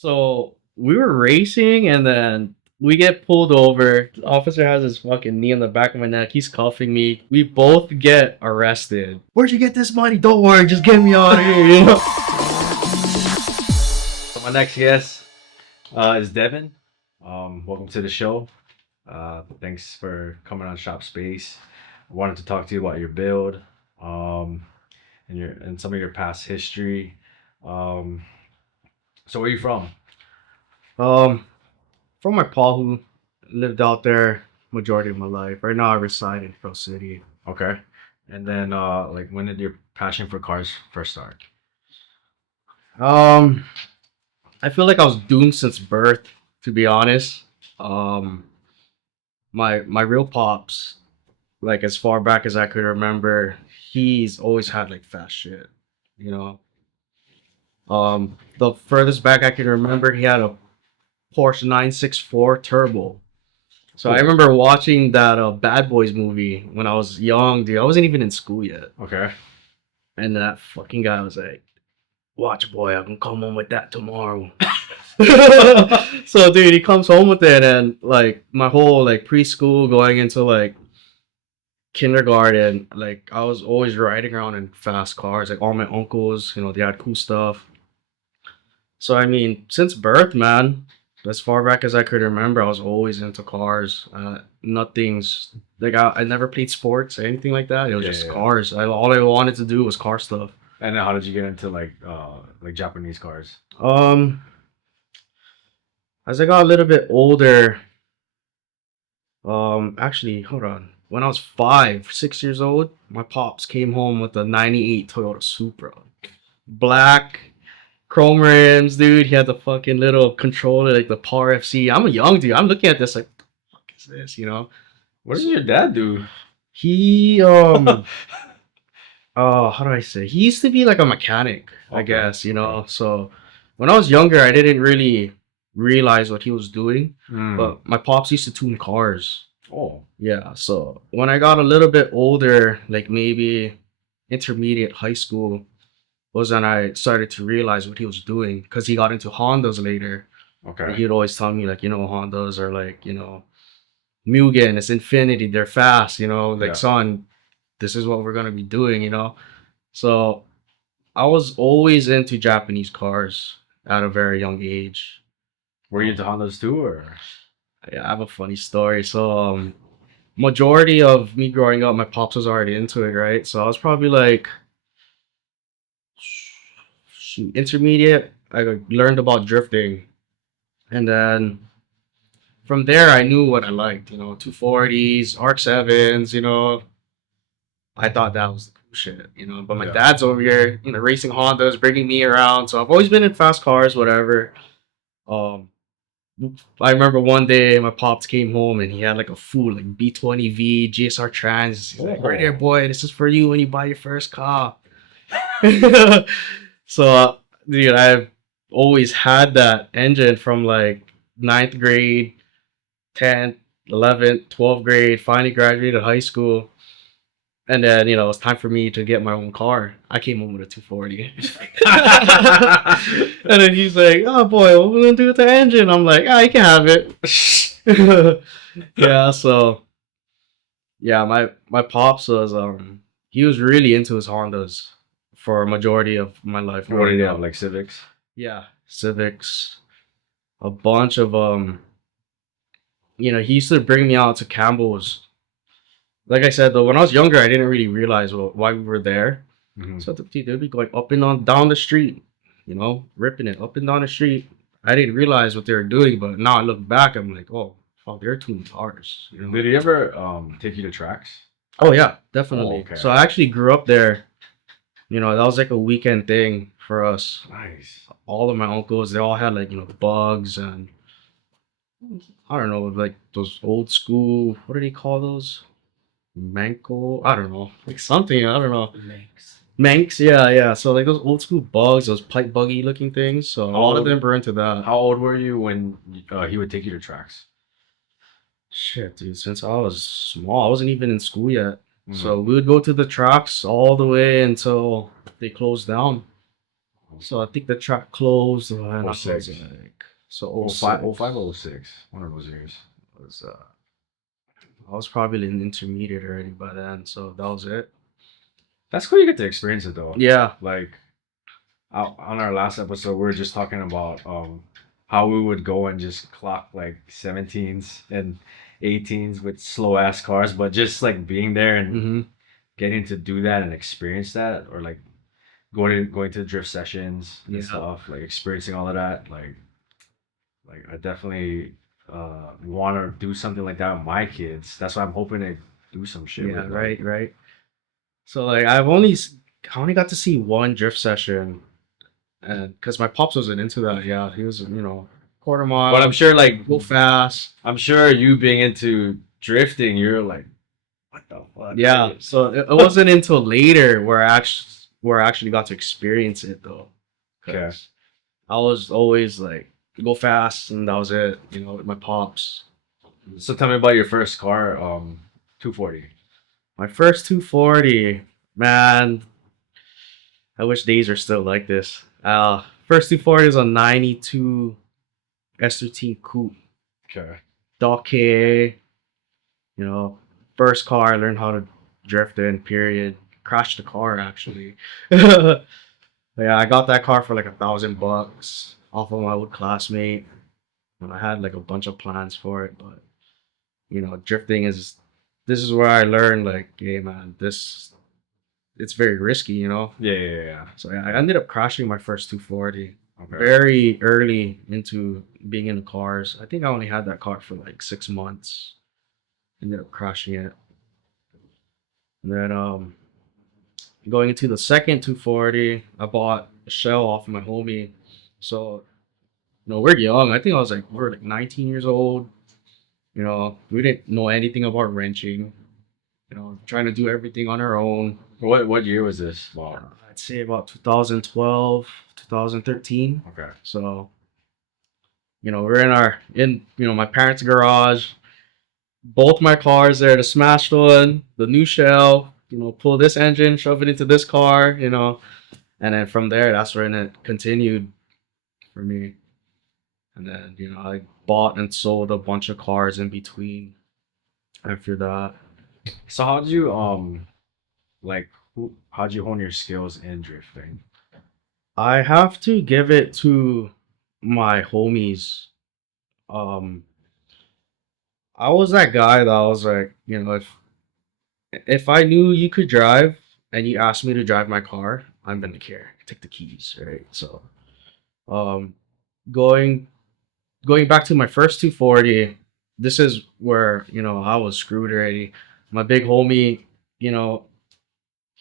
So we were racing and then we get pulled over. The officer has his fucking knee on the back of my neck. He's cuffing me. We both get arrested. Where'd you get this money? Don't worry, just get me out of here, you know? So my next guest is Deven. Welcome to the show. Thanks for coming on ShopSpace. I wanted to talk to you about your build, and some of your past history. Um, so where are you from? Um, from my pa who lived out there majority of my life. Right now I reside in Pro City. Okay. And then like when did your passion for cars first start? Um, I feel like I was doomed since birth, to be honest. Um, my real pops, like as far back as I could remember, he's always had like fast shit, you know. The furthest back I can remember, he had a Porsche 964 Turbo. So I Cool. remember watching that Bad Boys movie when I was young, dude. I wasn't even in school yet, Okay. and that fucking guy was like, "Watch, boy, I'm gonna come home with that tomorrow." So, dude, he comes home with it, and like my whole like preschool going into like kindergarten, like I was always riding around in fast cars. Like all my uncles, they had cool stuff. So I mean, since birth, man, as far back as I could remember, I was always into cars. Nothing's like I never played sports or anything like that. It was Yeah, just yeah. cars. All I wanted to do was car stuff. And then how did you get into like Japanese cars? Um, as I got a little bit older, actually, hold on. When I was 6 years old, my pops came home with a '98 Toyota Supra, black chrome rims, dude. He had the fucking little controller, like the Power FC. I'm a young dude. I'm looking at this like, what the fuck is this? What does your dad do? He how do I say? He used to be like a mechanic, I Okay. guess. So when I was younger, I didn't really realize what he was doing, Mm. but my pops used to tune cars. Oh. Yeah, so when I got a little bit older, like maybe intermediate high school, was when I started to realize what he was doing because he got into Hondas later. And Okay. he'd always tell me like, Hondas are like, Mugen, it's Infinity, they're fast, like Yeah. son, this is what we're gonna be doing. So I was always into Japanese cars at a very young age. Were you into Hondas too, or? I have a funny story. So majority of me growing up, my pops was already into it, right? So I was probably like shoot, intermediate. I learned about drifting, and then from there I knew what I liked. 240s, Arc sevens. I thought that was the cool shit. But my Yeah. dad's over here, racing Hondas, bringing me around. So I've always been in fast cars, whatever. Um, I remember one day my pops came home and he had like a full like B20V GSR Trans. He's like, "Right here, Oh. boy. This is for you when you buy your first car." So, dude, I've always had that engine from like ninth grade, 10th, 11th, 12th grade, finally graduated high school. And then, it's time for me to get my own car. I came home with a 240. And then he's like, "Oh boy, what we gonna do with the engine?" I'm like, "Ah, you can have it." Yeah, so yeah, my pops was he was really into his Hondas for a majority of my life What did growing you have, up. like Civics? Yeah, Civics, a bunch of he used to bring me out to Campbell's. Like I said though, when I was younger, I didn't really realize why we were there. Hmm. So they'd be going up and down the street, ripping it up and down the street. I didn't realize what they were doing, but now I look back, I'm like, oh, fuck, they're tuning cars. Did he ever take you to tracks? Oh yeah, Oh, definitely. okay. So I actually grew up there. That was like a weekend thing for us. Nice. All of my uncles, they all had like bugs and I don't know, like those old school. What do they call those? Manco? I don't know, like something. I don't know. Manx, yeah, yeah. So like those old school bugs, those pipe buggy looking things. So How all of old? them were into that. How old were you when he would take you to tracks? Shit, dude. Since I was small, I wasn't even in school yet. Mm. So we would go to the tracks all the way until they closed down. So I think the track closed when I was 06. like, so Oh 06 five, oh five, oh 06. One of those years. was I was probably in intermediate already by then, so that was it. That's cool. You get to experience it though. Yeah, Like on our last episode, we were just talking about how we would go and just clock like 17s and 18s with slow ass cars, but just like being there and hmm getting to do that and experience that, or like going to drift sessions and yeah, stuff, like experiencing all of that, like I definitely want to do something like that with my kids. That's why I'm hoping to do some shit yeah, with them. right, right. So like I only got to see one drift session, and because my pops wasn't into that. Yeah, he was quarter But mile, I'm sure, like, go fast. I'm sure you being into drifting, you're like, what the fuck? Yeah, so it wasn't until later where I actually got to experience it though, Okay. because I was always like go fast and that was it. With my pops. So tell me about your first car, 240. My first 240, man. I wish days are still like this. First 240 is a 92 S2E3 coupe. Okay. Dock, first car I learned how to drift in, period. Crashed the car actually. Yeah, I got that car for like $1,000 off of my old classmate. And I had like a bunch of plans for it, but drifting this is where I learned like, hey man, it's very risky. Yeah, yeah, yeah. So yeah, I ended up crashing my first 240 Okay. very early into being in the cars. I think I only had that car for like 6 months. Ended up crashing it. And then going into the second 240, I bought a shell off of my homie. So, we're young. I think we were like 19 years old. We didn't know anything about wrenching. Trying to do everything on our own. What year was this? Wow. I'd say about 2012, 2013. Okay. So, we're in my parents' garage. Both my cars there, the smashed one, the new shell, pull this engine, shove it into this car, and then from there, that's when it continued for me. And then, I bought and sold a bunch of cars in between after that. So how did you like how'd you hone your skills in drifting? I have to give it to my homies. Um, I was that guy that was like, if I knew you could drive and you asked me to drive my car, I'm gonna care. Take the keys, right? So, um, going going back to my first 240, this is where I was screwed already. My big homie, you know,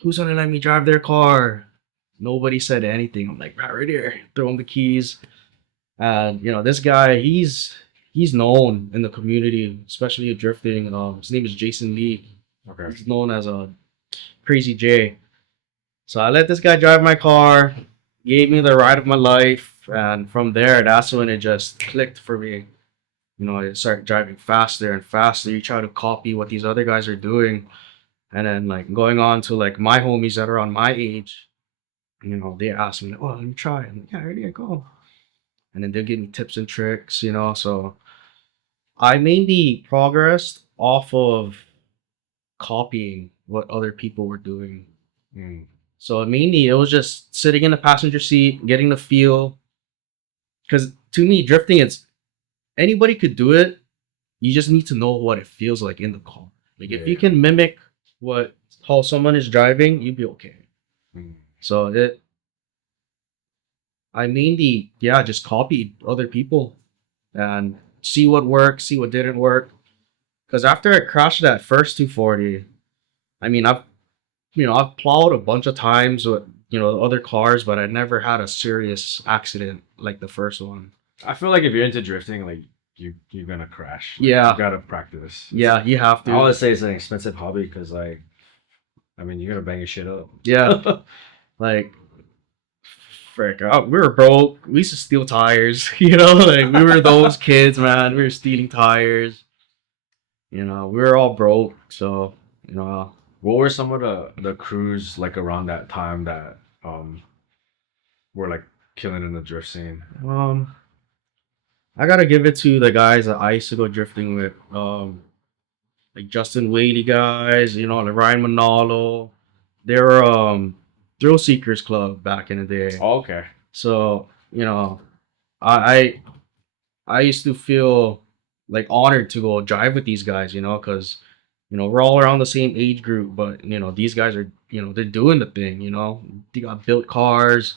who's gonna let me drive their car? Nobody said anything. I'm like, right here, throw him the keys. And this guy, he's known in the community, especially drifting. His name is Jason Lee. Okay. He's known as a Crazy J. So I let this guy drive my car, gave me the ride of my life, and from there, that's when it just clicked for me. I started driving faster and faster. You try to copy what these other guys are doing, and then like going on to like my homies that are on my age. They ask me, "Oh, let me try." I'm like, "Yeah, here you go." And then they'll give me tips and tricks. So I mainly progressed off of copying what other people were doing. Mm. So mainly it was just sitting in the passenger seat, getting the feel. Because to me, drifting, it's anybody could do it. You just need to know what it feels like in the car. Like if you Yeah. can mimic how someone is driving, you'd be okay. Mm. So I mainly just copied other people and see what worked, see what didn't work. Because after I crashed that first 240, I mean I've plowed a bunch of times with other cars, but I never had a serious accident like the first one. I feel like if you're into drifting, like you're gonna crash. Like, Yeah. You gotta practice. Yeah, you have I always to. say it's an expensive hobby because, like, I mean, you're gonna bang your shit up. Yeah, like frick, we were broke. We used to steal tires. Like we were those kids, man. We were stealing tires. We were all broke. So What were some of the crews like around that time that were like killing in the drift scene? I gotta give it to the guys that I used to go drifting with. Like Justin Whaley guys, you know, the Ryan Manalo. They were Thrill Seekers Club back in the day. Oh, okay. So, you know, I I used to feel like honored to go drive with these guys, you know, because you know we're all around the same age group, but you know these guys are, you know, they're doing the thing, you know, they got built cars,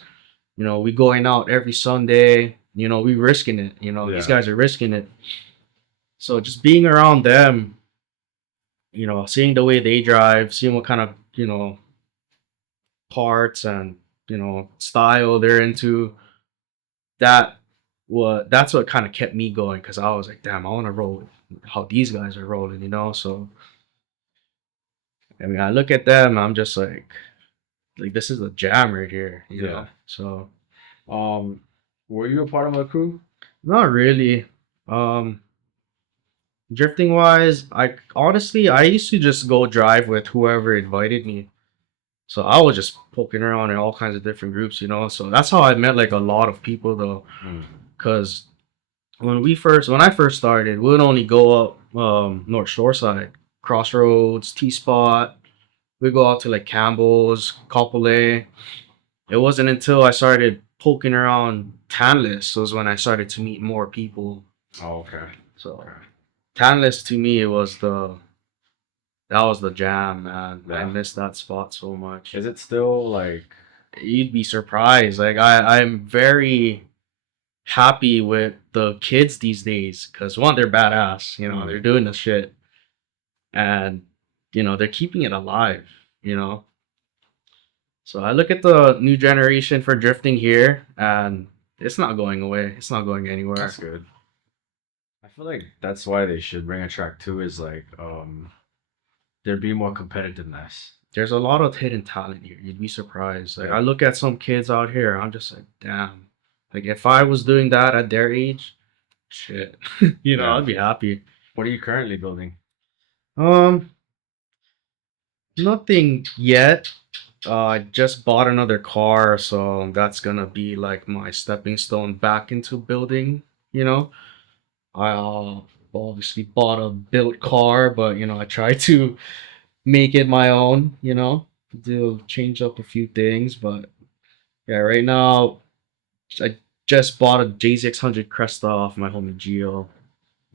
you know, we going out every Sunday, you know, we risking it, you know, these Yeah. guys are risking it. So just being around them, you know, seeing the way they drive, seeing what kind of, you know, parts and, you know, style they're into, that that's what kind of kept me going because I was like, damn, I want to roll with how these guys are rolling, you know. So I mean, I look at them, I'm just like this is a jam right here, you Yeah. know. So Um, were you a part of a crew? not really. Um, Drifting wise, I honestly I used to just go drive with whoever invited me. So I was just poking around in all kinds of different groups, you know. So that's how I met like a lot of people though, Mm. because when I first started, we would only go up North Shore side, Crossroads, T Spot. We go out to like Campbell's, Kapolei. It wasn't until I started poking around Tanless was when I started to meet more people. Oh, okay. So Okay. Tanless to me, it was that was the jam, man. I Yeah. missed that spot so much. Is it still like? You'd be surprised. Like I'm very happy with the kids these days because one, they're badass. You know, Mm. they're doing the shit, and you know they're keeping it alive. You know, so I look at the new generation for drifting here, and it's not going away. It's not going anywhere. That's good. I feel like that's why they should bring a track too. Is like there'd be more competitiveness. There's a lot of hidden talent here. You'd be surprised. Like Yeah. I look at some kids out here, I'm just like, damn. Like if I was doing that at their age, shit, you know, Yeah. I'd be happy. What are you currently building? Um, Nothing yet. I just bought another car, so that's gonna be like my stepping stone back into building. You know, I obviously bought a built car, but you know, I try to make it my own. You know, do change up a few things, but yeah, right now I just bought a JZ600 Cresta off my homie Geo,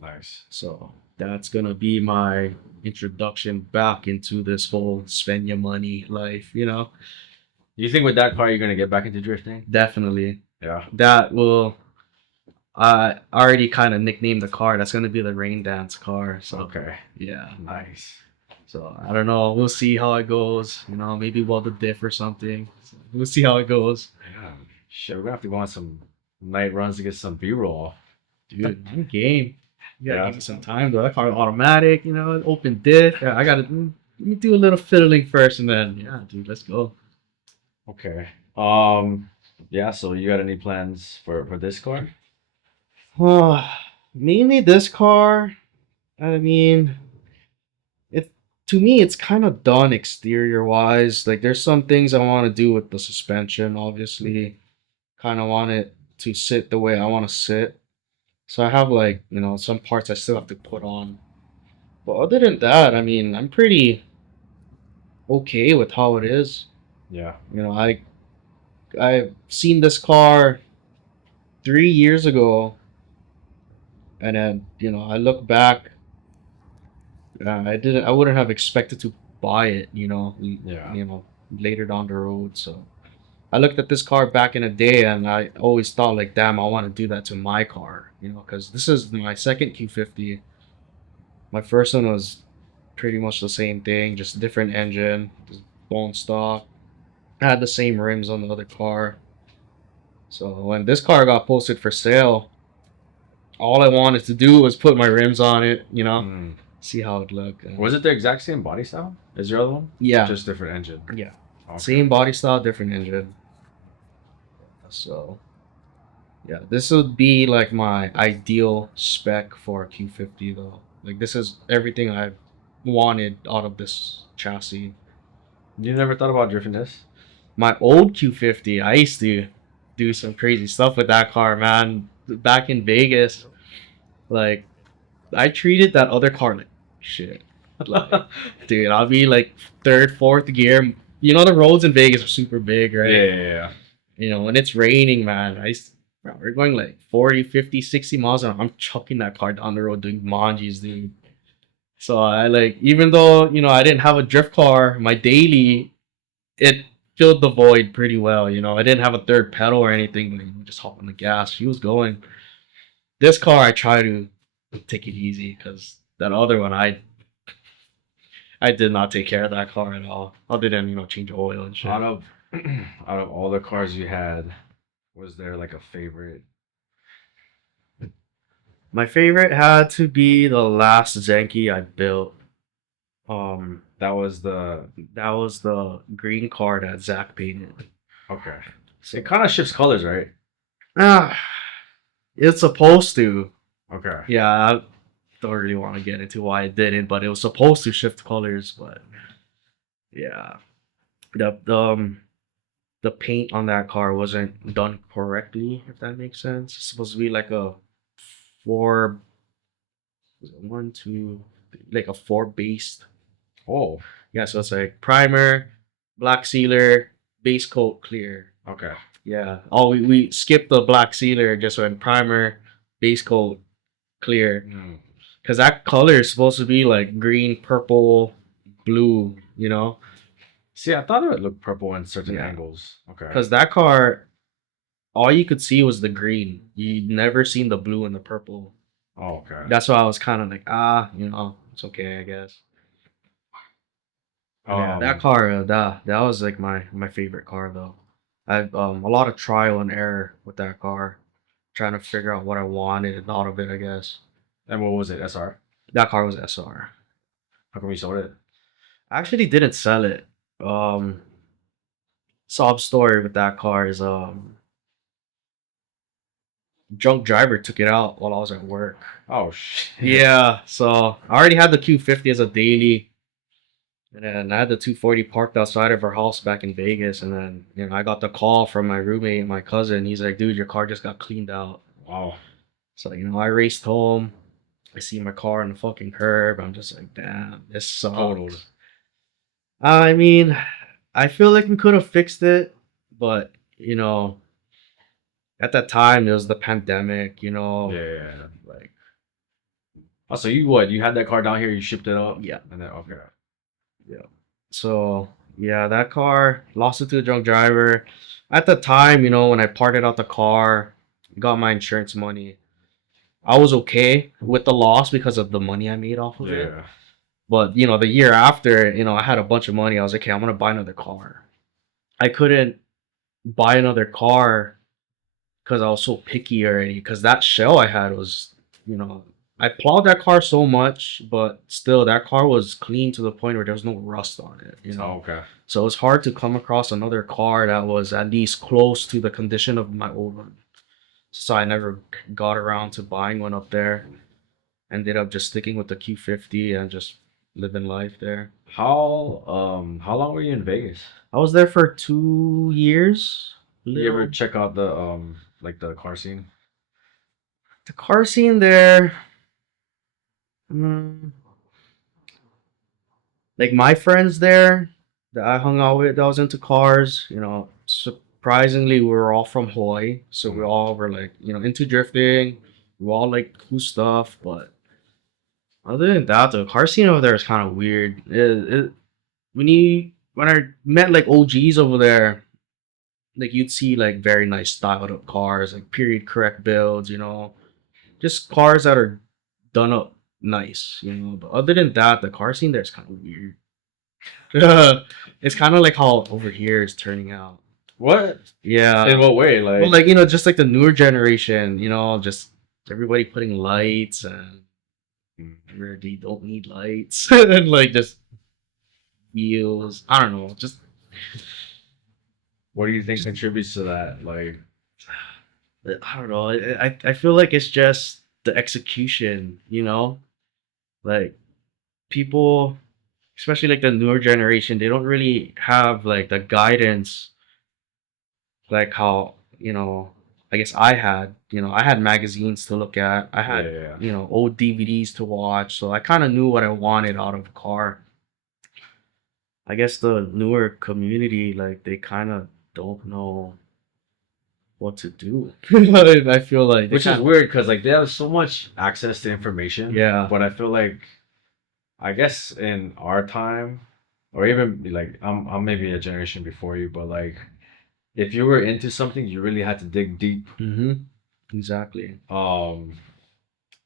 Nice. so that's gonna be my introduction back into this whole spend your money life. You know. You think with that car you're gonna get back into drifting? Definitely. Yeah. That will. I already kind of nicknamed the car. That's gonna be the rain dance car. So Okay. yeah. Nice. So I don't know. We'll see how it goes. You know, maybe weld the diff or something. So we'll see how it goes. Yeah. Shit, we're gonna have to go on some night runs to get some B-roll. Dude, I'm game. You gotta Yeah. give me some time though. That car automatic. You know, open diff. Yeah, I gotta let me do a little fiddling first, and then yeah, dude, let's go. Okay. Yeah, so you got any plans for this car? Mainly this car. I mean, it to me it's kind of done exterior wise. Like there's some things I want to do with the suspension, obviously. Kind of want it to sit the way I want to sit. So I have like, you know, some parts I still have to put on. But other than that, I mean, I'm pretty okay with how it is. Yeah. You know, I've seen this car 3 years ago, and then you know I look back. I wouldn't have expected to buy it. Yeah. You know, later down the road. So I looked at this car back in the day, and I always thought like, damn, I want to do that to my car. You know, because this is my second Q50. My first one was pretty much the same thing, just different engine, just bone stock. I had the same rims on the other car. So when this car got posted for sale, all I wanted to do was put my rims on it, you know, Mm. see how it looked. Was it the exact same body style as your other one? Yeah. Just different engine. Yeah. Okay. Same body style, different engine. So yeah, this would be like my ideal spec for a Q50 though. Like this is everything I've wanted out of this chassis. You never thought about drifting this? My old Q50, I used to. do some crazy stuff with that car, man. Back in Vegas, like I treated that other car like shit. Like, dude, I'll be like third, fourth gear. You know the roads in Vegas are super big, Yeah, right? yeah. You know, when it's raining, man, bro, we're going like 40, 50, 60 miles an hour. I'm chucking that car down the road doing manjis, dude. So I like, even though, you know, I didn't have a drift car, my daily, it filled the void pretty well. You know, I didn't have a third pedal or anything. Like, just hop on the gas. She was going. This car, I try to take it easy because that other one, I did not take care of that car at all. Other than, you know, change oil and shit. Out of out of all the cars you had, was there like a favorite? My favorite had to be the last Zenki I built. Um, That was the that was the green car that Zach painted. okay. So, It kind of shifts colors, right? ah, it's supposed to. Okay. Yeah, I don't really want to get into why it didn't, but it was supposed to shift colors. But yeah, the the paint on that car wasn't done correctly. If that makes sense, it's supposed to be like a four, was it one, two, like a four based. Oh, Yeah, so it's like primer, black sealer, base coat, clear. okay. Yeah. Oh, we skipped the black sealer, just went primer, base coat, clear. Mm. Because that color is supposed to be like green, purple, blue, you know? See, I thought it would look purple in certain Yeah. angles. Okay. Because that car, all you could see was the green. You never seen the blue and the purple. Oh, okay. That's why I was kind of like, you know, it's okay, I guess. Yeah, that Um, car, that was like my favorite car though. I've a lot of trial and error with that car, trying to figure out what I wanted out of it. I guess and what was it? SR. that car was SR. How come you sold it? I actually didn't sell it. Um, Sob story with that car is drunk driver took it out while I was at work. Oh shit. Yeah, so I already had the Q50 as a daily. And then I had the 240 parked outside of our house back in Vegas. And then, you know, I got the call from my roommate, my cousin. He's like, dude, your car just got cleaned out. Wow. So, you know, I raced home. I see my car on the fucking curb. I'm just like, damn, this sucks. Totaled. I mean, I feel like we could have fixed it. But, you know, at that time, it was the pandemic, you know. Yeah. Like, Oh, so you what? You had that car down here, you shipped it up? yeah. And then okay. Yeah. So yeah, that car lost it to a drunk driver. At the time, you know, when I parted out the car, got my insurance money. I was okay with the loss because of the money I made off of it. Yeah. But you know, the year after, you know, I had a bunch of money. I was like, okay, I'm gonna buy another car. I couldn't buy another car because I was so picky already. Because that shell I had was, you know, I plowed that car so much, but still, that car was clean to the point where there was no rust on it. You Oh, know, okay. so it's hard to come across another car that was at least close to the condition of my old one. So I never got around to buying one up there. Ended up just sticking with the Q50 and just living life there. How long were you in Vegas? I was there for 2 years. You ever Little, check out the like the car scene? the car scene there. mm, like my friends there that I hung out with that was into cars, you know, surprisingly we were all from Hawaii. So we all were like, you know, into drifting. We all like cool stuff, but other than that, the car scene over there is kind of weird. When I met like OGs over there, like you'd see like very nice styled up cars, like period correct builds, you know, just cars that are done up nice, you know. But other than that, the car scene there is kind of weird. It's kind of like how over here is turning out. What? Yeah. In what way? Like, Well, like, you know, just like the newer generation, you know, just everybody putting lights and where they don't need lights and like just wheels. I don't know. Just what do you think contributes to that? Like, I don't know. I feel like it's just the execution, you know, like people, especially like the newer generation, they don't really have like the guidance like how you know, I guess I had, I had magazines to look at. I Yeah, had, yeah, old DVDs to watch. So I kind of knew what I wanted out of a car. I guess the newer community, like, they kind of don't know what to do. I feel like they which is kind of, weird because like they have so much access to information, yeah. but I feel like I guess in our time, or even like I'm maybe a generation before you, but like if you were into something, you really had to dig deep. Mm-hmm. Exactly. Um,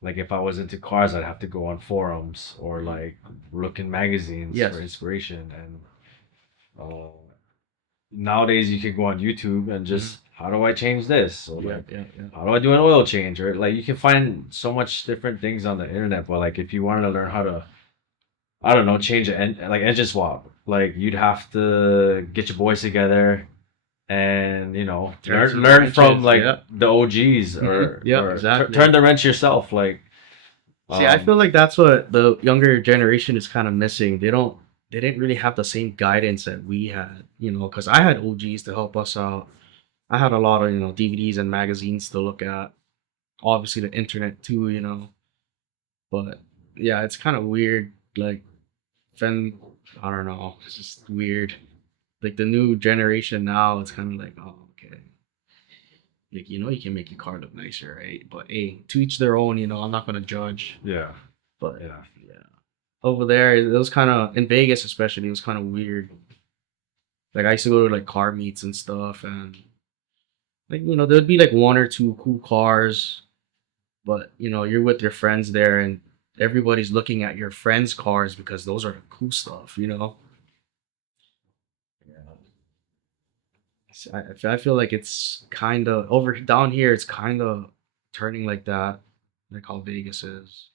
like if I was into cars, I'd have to go on forums or like look in magazines for Yes. inspiration. And uh, nowadays, you can go on YouTube and Hmm. just how do I change this, or Yeah, like yeah, yeah. how do I do an oil change, or like you can find so much different things on the internet. But like if you wanted to learn how to I don't know, change it like engine swap. Like you'd have to get your boys together and Turn two learn from wrenches. like Yeah. the OGs Hmm. or Yeah, exactly. turn the wrench yourself. Like See, I um feel like that's what the younger generation is kind of missing. They didn't really have the same guidance that we had, because I had OGs to help us out. I had a lot of, DVDs and magazines to look at. Obviously, the internet too. But yeah, it's kind of weird. Like, then, I don't know. It's just weird. Like, the new generation now, it's kind of like, oh, okay. Like, you can make your car look nicer, right? But hey, to each their own, I'm not going to judge. yeah, But yeah. yeah. Over there, it was kind of in Vegas, especially. It was kind of weird. Like I used to go to like car meets and stuff, and like there'd be like one or two cool cars, but you're with your friends there, and everybody's looking at your friends' cars because those are the cool stuff. Yeah. I feel like it's kind of over down here. It's kind of turning like that, like how Vegas is.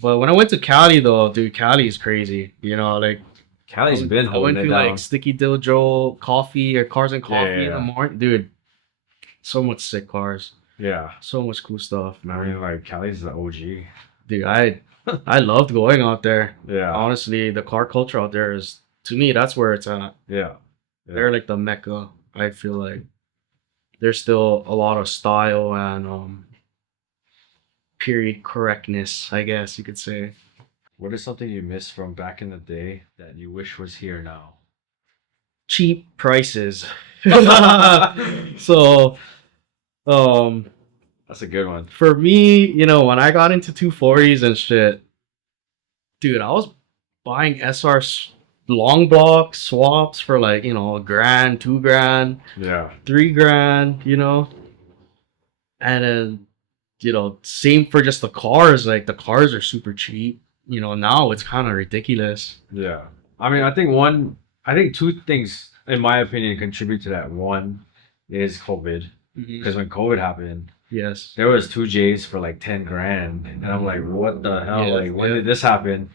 But when I went to Cali though, dude, Cali is crazy. Like I Cali's went, been I holding went it through like down. Sticky Dojo coffee or cars and Yeah, coffee in the yeah, morning, dude. So much sick cars, yeah. so much cool stuff, I man. mean, like Cali's the OG. Dude, I loved going out there. Yeah, Honestly, the car culture out there is, to me, that's where it's at. yeah, yeah. They're like the mecca. I feel like there's still a lot of style and period correctness, I guess you could say. What is something you miss from back in the day that you wish was here now? Cheap prices. So, um, That's a good one. for me, when I got into 240s and shit, dude, I was buying long block swaps for like, a grand, 2 grand, Yeah, 3 grand. And then, same for just the cars. Like the cars are super cheap. Now it's kind of ridiculous. yeah. I mean, I think two things, in my opinion, contribute to that. One is COVID, Hmm. because when COVID happened, Yes. there was two J's for like 10 grand, and I'm like, what the hell? Yeah. Like, when Yeah. did this happen?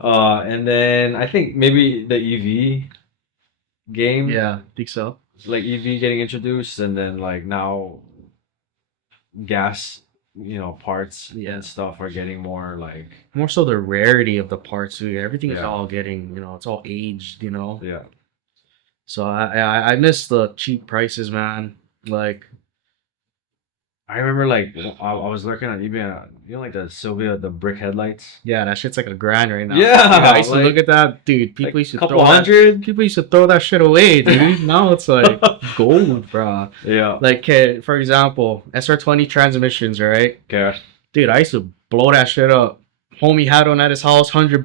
And then I think maybe the EV game, Yeah. I think so. like EV getting introduced, and then like now gas, parts Yeah. and stuff are getting more like, More so the rarity of the parts too. Everything is yeah, all getting, it's all aged. yeah. So I miss the cheap prices, man. Like, I remember like I was looking at eBay, like the Sylvia, the brick headlights. yeah, that shit's like a grand right now. Yeah, I used to look like at that, dude. like People used to couple throw that. hundred. People used to throw that shit away, dude. Now it's like gold, bro. Yeah. Like, okay, for example, SR20 transmissions, right? Okay. Dude, I used to blow that shit up. Homie had one at his house, $100.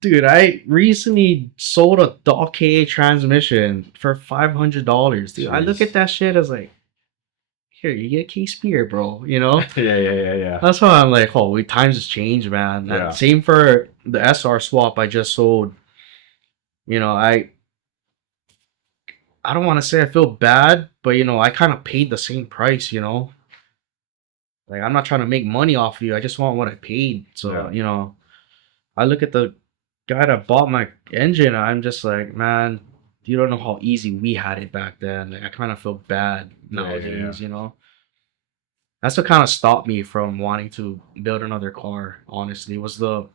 Dude, I recently sold a Dog KA transmission for $500. Dude, I look at Jeez. that shit as like, here, you get K Spear, bro. Yeah, yeah, yeah, yeah. That's why I'm like, holy, times has changed, man. And Yeah. same for the SR swap I just sold. I don't want to say I feel bad, but I kind of paid the same price. Like I'm not trying to make money off of you. I just want what I paid. So, Yeah. I look at the guy that bought my engine, and I'm just like, man, you don't know how easy we had it back then. Like I kind of feel bad Yeah, yeah, yeah. nowadays. That's what kind of stopped me from wanting to build another car, honestly, was the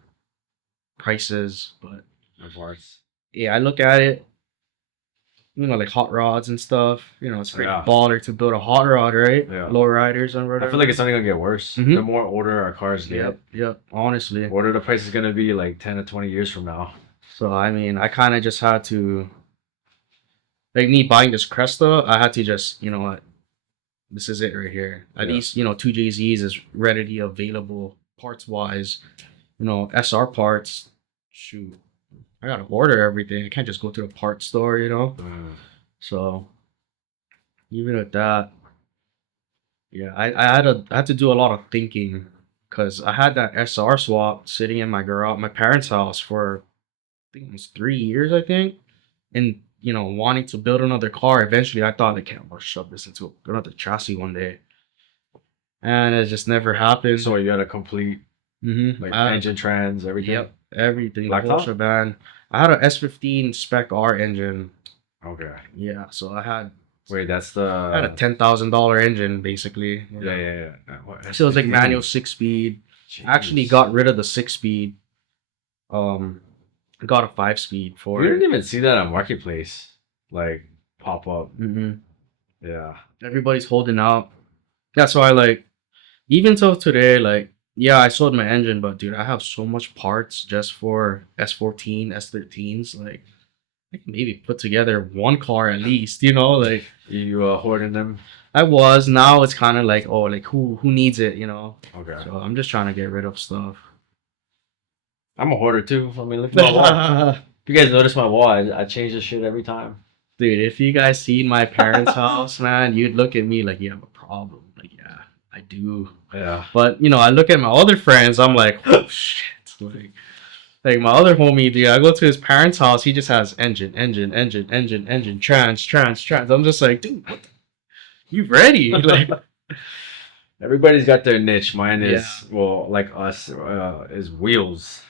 prices. But The parts. yeah, I look at it. like hot rods and stuff. It's pretty Yeah. baller to build a hot rod, right? Yeah. Lowriders and I whatever. feel like it's only gonna get worse. Mhm. The more older our cars get, Yep. Honestly. what are the prices gonna be like 10 to 20 years from now? So I mean, I kind of just had to, like me buying this Cresta. I had to just, what, this is it right here. At Yeah. least 2JZs is readily available parts wise. SR parts. Shoot, I gotta order everything. I can't just go to the parts store. So even with that, yeah, I had to do a lot of thinking because I had that SR swap sitting in my garage, my parents' house for I think it was 3 years, I think, and wanting to build another car. Eventually, I thought, like, I'm gonna shove this into another chassis one day, and it just never happened. So you got a complete Mm-hmm. engine, trans, everything. Yep, everything, the Black whole top? shebang. I had a S15 Spec R engine. Okay. Yeah, so I had Wait, that's I had a the. $10,000 engine basically. Yeah. What, So it was like S15? manual 6 speed. I actually Jeez. got rid of the 6 speed. Um, got a 5 speed for We it. didn't even see that on Marketplace, like pop up. Mm-hmm. Yeah. Everybody's holding out. That's why, like, even till today, like, yeah, I sold my engine, but dude, I have so much parts just for S14, S13s. Like, I can maybe put together one car at least, like. You hoarding them? I was. Now it's kind of like, oh, like who needs it, Okay. So I'm just trying to get rid of stuff. I'm a hoarder too. I mean, look at my wall. If you guys notice my wall, I change this shit every time. Dude, if you guys seen my parents' house, man, you'd look at me like you have a problem. Like, yeah, I do. Yeah. But I look at my other friends, I'm like, oh shit. Like my other homie, dude, I go to his parents' house, he just has engine, trans. I'm just like, dude, what the, you ready? Like, Everybody's got their niche. Mine is Yeah. well, like us, is wheels.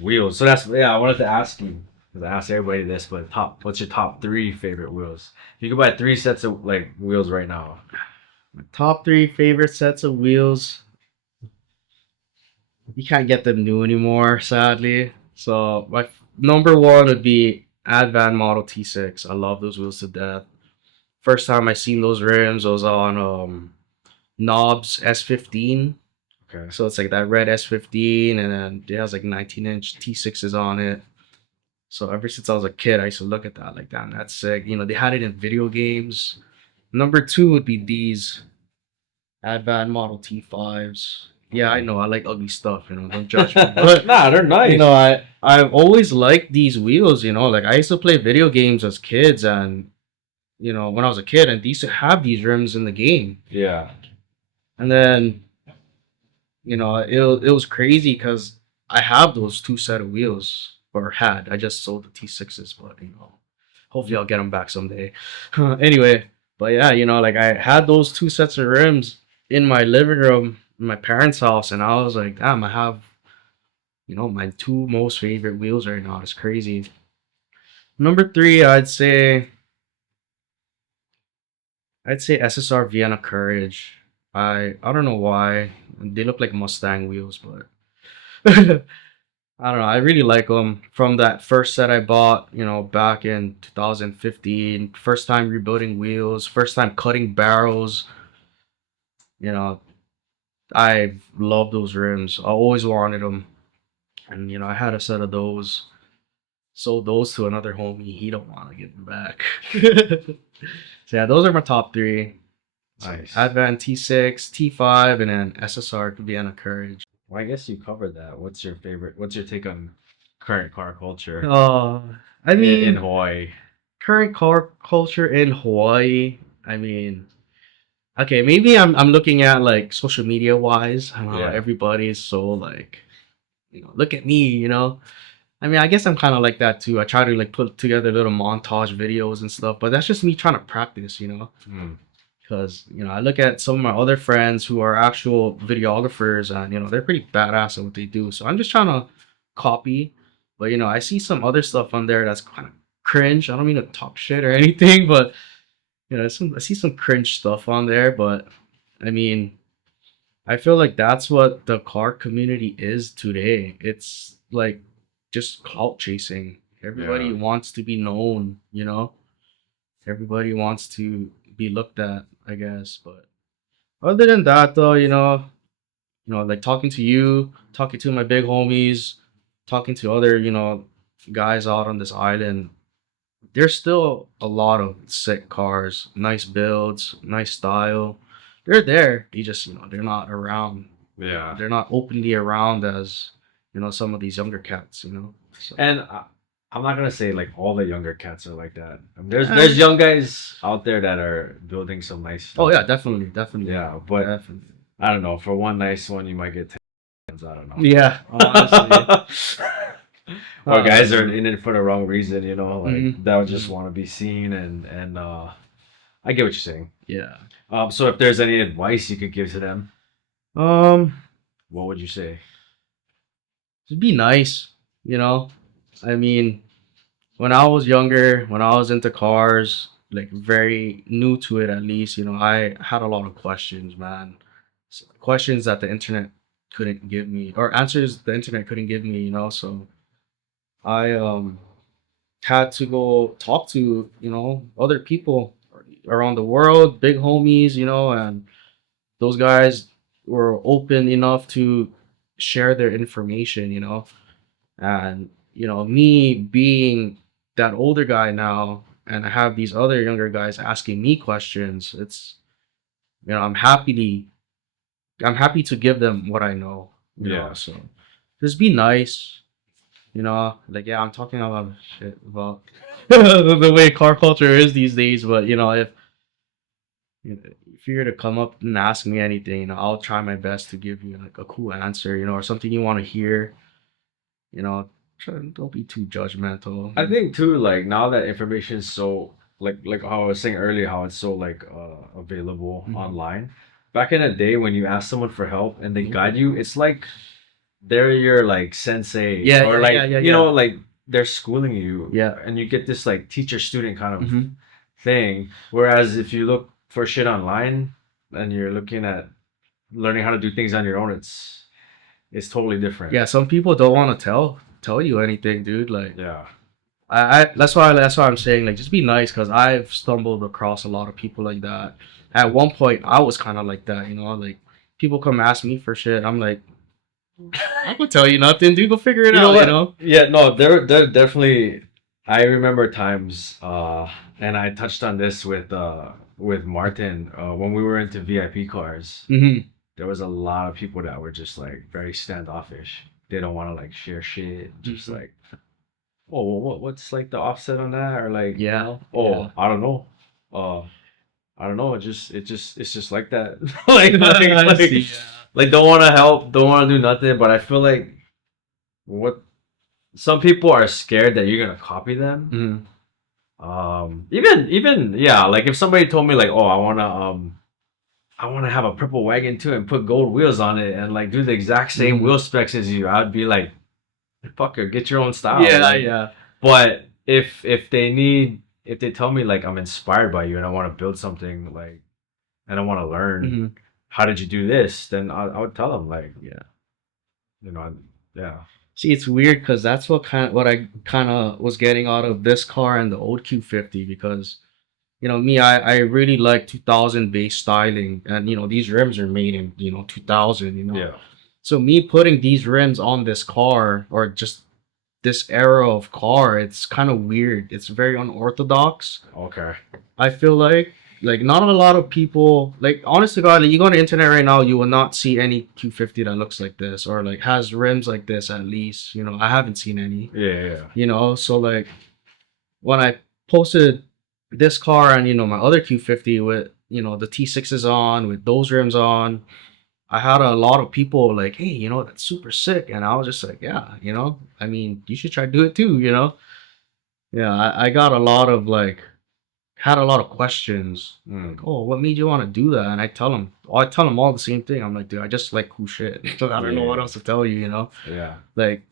Wheels. So that's I wanted to ask you because I asked everybody this, but what's your top 3 favorite wheels? If you could buy 3 sets of like wheels right now. my top 3 favorite sets of wheels. You can't get them new anymore, sadly. So my number one would be Advan Model T6. I love those wheels to death. First time I seen those rims, I was on Knobs S15. Okay. So it's like that red S15, and then it has like 19-inch T6s on it. So ever since I was a kid, I used to look at that like, damn, that's sick. They had it in video games. Number 2 would be these Advan Model T5s. Yeah, I know I like ugly stuff. Don't judge me. But Nah, they're nice. I've always liked these wheels. Like I used to play video games as kids, and when I was a kid, and they used to have these rims in the game. Yeah. And then it was crazy because I have those 2 set of wheels, or had. I just sold the T6s, but hopefully I'll get them back someday. Anyway, but yeah, like I had those 2 sets of rims in my living room in my parents' house, and I was like, damn, I have my 2 most favorite wheels right now. It's crazy. Number 3, I'd say SSR Vienna Courage. I don't know why they look like Mustang wheels, but I don't know. I really like them. From that first set I bought, back in 2015. First time rebuilding wheels. First time cutting barrels. I love those rims. I always wanted them, and I had a set of those. Sold those to another homie. He don't want to give them back. So yeah, those are my top 3. Nice. Advan T6, T5, and then SSR Vienna Courage. Well, I guess you covered that. What's your favorite? What's your take on current car culture I mean, in Hawaii? current car culture in Hawaii. I mean, okay, maybe I'm looking at like social media wise. I don't know, Yeah. everybody is so like, look at me. I mean, I guess I'm kind of like that too. I try to like put together little montage videos and stuff, but that's just me trying to practice. Hmm. Because I look at some of my other friends who are actual videographers, and they're pretty badass at what they do. So I'm just trying to copy, but I see some other stuff on there that's kind of cringe. I don't mean to talk shit or anything, but I see some cringe stuff on there. But I mean, I feel like that's what the car community is today. It's like just clout chasing. Everybody Yeah. wants to be known. everybody wants to be looked at, I guess. But other than that, though, like talking to you, talking to my big homies, talking to other, guys out on this island, there's still a lot of sick cars, nice builds, nice style. They're there. You just, they're not around. Yeah. They're not openly around as, some of these younger cats. So, And I'm not gonna say like all the younger cats are like that. I mean, there's eh, there's young guys out there that are building some nice oh stuff. yeah, definitely, definitely, Yeah, but definitely. I don't know. For one nice one, you might get 10. I don't know. Yeah, honestly. Or guys are in it for the wrong reason, like Mhm, that would just mhm. want to be seen and I get what you're saying. Yeah. So if there's any advice you could give to them, Um, what would you say? just be nice, you know. I mean, when I was younger, when I was into cars, like very new to it at least, I had a lot of questions, man. Questions that the internet couldn't give me, or answers the internet couldn't give me. So I had to go talk to, other people around the world, big homies, and those guys were open enough to share their information. And me being that older guy now, and I have these other younger guys asking me questions. It's I'm happy to give them what I know. Yeah. So just be nice. Like, yeah, I'm talking a lot of shit about the way car culture is these days. But if you're to come up and ask me anything, I'll try my best to give you like a cool answer, or something you want to hear. You know, don't be too judgmental. I think too, like now that information is so like how I was saying earlier, how it's so like available Mhm. online. Back in the day when you ask someone for help and they Mhm. guide you, it's like they're your like sensei Yeah, or yeah, like yeah, yeah, yeah. like they're schooling you Yeah. and you get this like teacher student kind of Hmm. thing. Whereas if you look for shit online and you're looking at learning how to do things on your own, it's totally different. Yeah, some people don't want to tell you anything, dude. Like, Yeah. that's why I'm saying, like, just be nice, because I've stumbled across a lot of people like that. At one point, I was kind of like that, like people come ask me for shit. I'm like, I would tell you nothing, dude. Go figure it You know out. what? Yeah, no, there definitely I remember times and I touched on this with Martin when we were into VIP cars. Hmm. There was a lot of people that were just like very standoffish. They don't want to like share shit. Just Hmm. like, oh, well, what's like the offset on that? Or like, Yeah, oh, yeah. I don't know. Uh, I don't know. It's just like that. like I see. Yeah. like don't want to help, don't want to do nothing. But I feel like what some people are scared that you're gonna copy them. Hmm. Even yeah, like if somebody told me like, oh, I wanna have a purple wagon too and put gold wheels on it and like do the exact same Hmm. wheel specs as you, I'd be like, fucker, get your own style. Yeah, Like, yeah. but if they tell me like I'm inspired by you and I want to build something like and I want to learn Hmm. how did you do this, then I would tell them like, Yeah. you know, yeah, See, it's weird because that's what I kind of was getting out of this car and the old Q50, because me, I really like 2000 base styling, and these rims are made in 2000. yeah, So me putting these rims on this car, or just this era of car, it's kind of weird. It's very unorthodox. okay, I feel like not a lot of people, like, honest to God, like, you go on the internet right now, you will not see any Q50 that looks like this, or like has rims like this, at least. I haven't seen any. yeah, yeah, So like, when I posted this car and my other Q50 with the T6s on, with those rims on, I had a lot of people like, hey, that's super sick, and I was just like, yeah, I mean, you should try to do it too. Yeah, I got a lot of like, had a lot of questions like, mm, oh, what made you want to do that? And I tell them all the same thing. I'm like, dude, I just like cool shit. So I don't know what yeah, else to tell you. yeah. Like,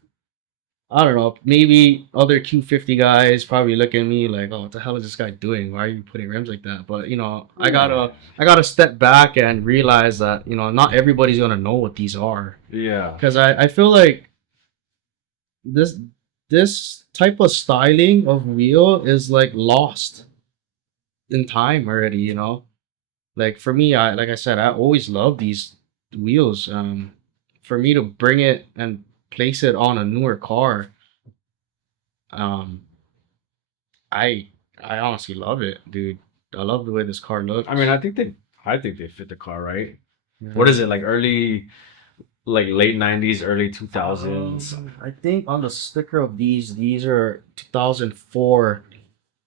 I don't know. Maybe other Q50 guys probably look at me like, "Oh, what the hell is this guy doing? Why are you putting rims like that?" But I Yeah. gotta step back and realize that not everybody's gonna know what these are, Yeah. because I feel like this this type of styling of wheel is like lost. in time already, you know. Like for me, I like I said, I always love these wheels. For me to bring it and place it on a newer car, um, I I honestly love it, dude. I love the way this car looks. I mean, I think they fit the car right. What Yeah. is it like like late 90s, early 2000s? I think on the sticker of these are 2004,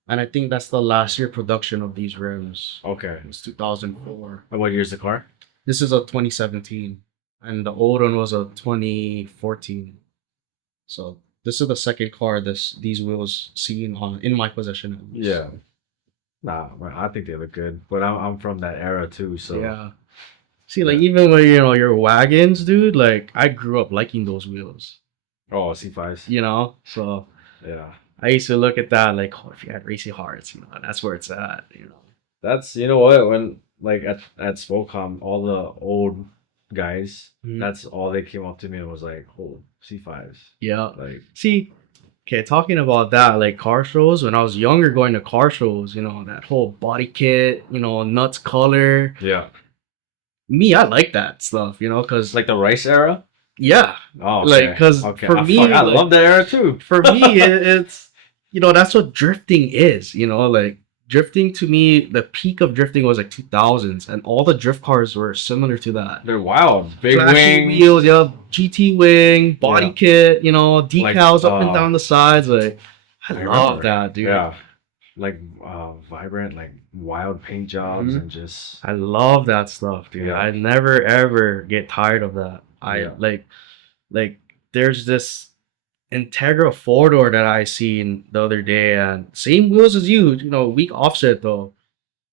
and I think that's the last year production of these rims. Okay. It's 2004. And what year's the car? This is a 2017, and the old one was a 2014. So this is the second car these wheels seen on in my possession at least. Yeah. Nah, man, I think they look good. But I'm from that era too, so Yeah. See, like even when your wagons, dude, like I grew up liking those wheels. oh, C5s. You know, so Yeah. I used to look at that like, oh, if you had racy hearts, that's where it's at. That's you know what when like at Spocom, all the old guys, Mhm. that's all they came up to me and was like, "Oh, C5s." Yeah. Like, See, okay, talking about that, like car shows, when I was younger going to car shows, that whole body kit, nuts color. yeah, Me, I like that stuff, because, it's like the Rice era. yeah, Oh, like, okay. because Okay. for I, me, fuck, I like, love that era too. for me, it's, that's what drifting is, like, drifting to me, the peak of drifting was like 2000s, and all the drift cars were similar to that. They're wild. Big Flashy wings. wheels, yeah, GT wing, body Yeah. kit, decals up and uh, down the sides. Like, I I love remember. that, dude. Yeah. Like vibrant, like wild paint jobs Mhm. and just I love that stuff, dude. Yeah. I never ever get tired of that. I Yeah. like there's this Integra four door that I seen the other day, and same wheels as you, weak offset though,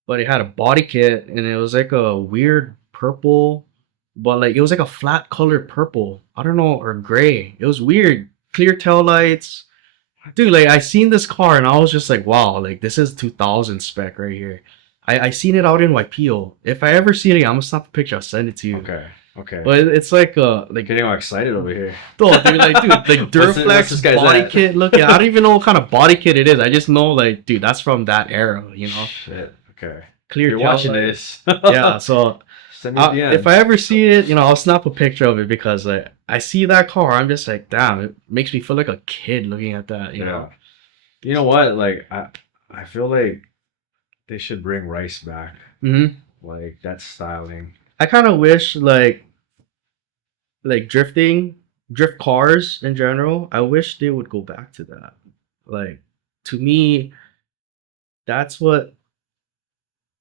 but it had a body kit and it was like a weird purple, but like it was like a flat colored purple. I don't know, or gray. It was weird. Clear tail lights. Dude, like I seen this car and I was just like, wow, like this is 2000 spec right here. I seen it out in Waipio. If I ever see it again, I'm gonna snap a picture. I'll send it to you. Okay. Okay. But it's like Getting all excited over here. oh, dude, like dude, like What's this Duraflex guy's body at? kit. Look, I don't even know what kind of body kit it is. I just know like, dude, that's from that era. Shit. Okay. Clear You're tail watching lights. this. Yeah, so Send me at the end. if I ever see it, I'll snap a picture of it because like I see that car, I'm just like, damn, it makes me feel like a kid looking at that. Yeah. You know what? Like I feel like they should bring Rice back. hmm Like that styling. I kind of wish like drift cars in general. I wish they would go back to that. Like to me, that's what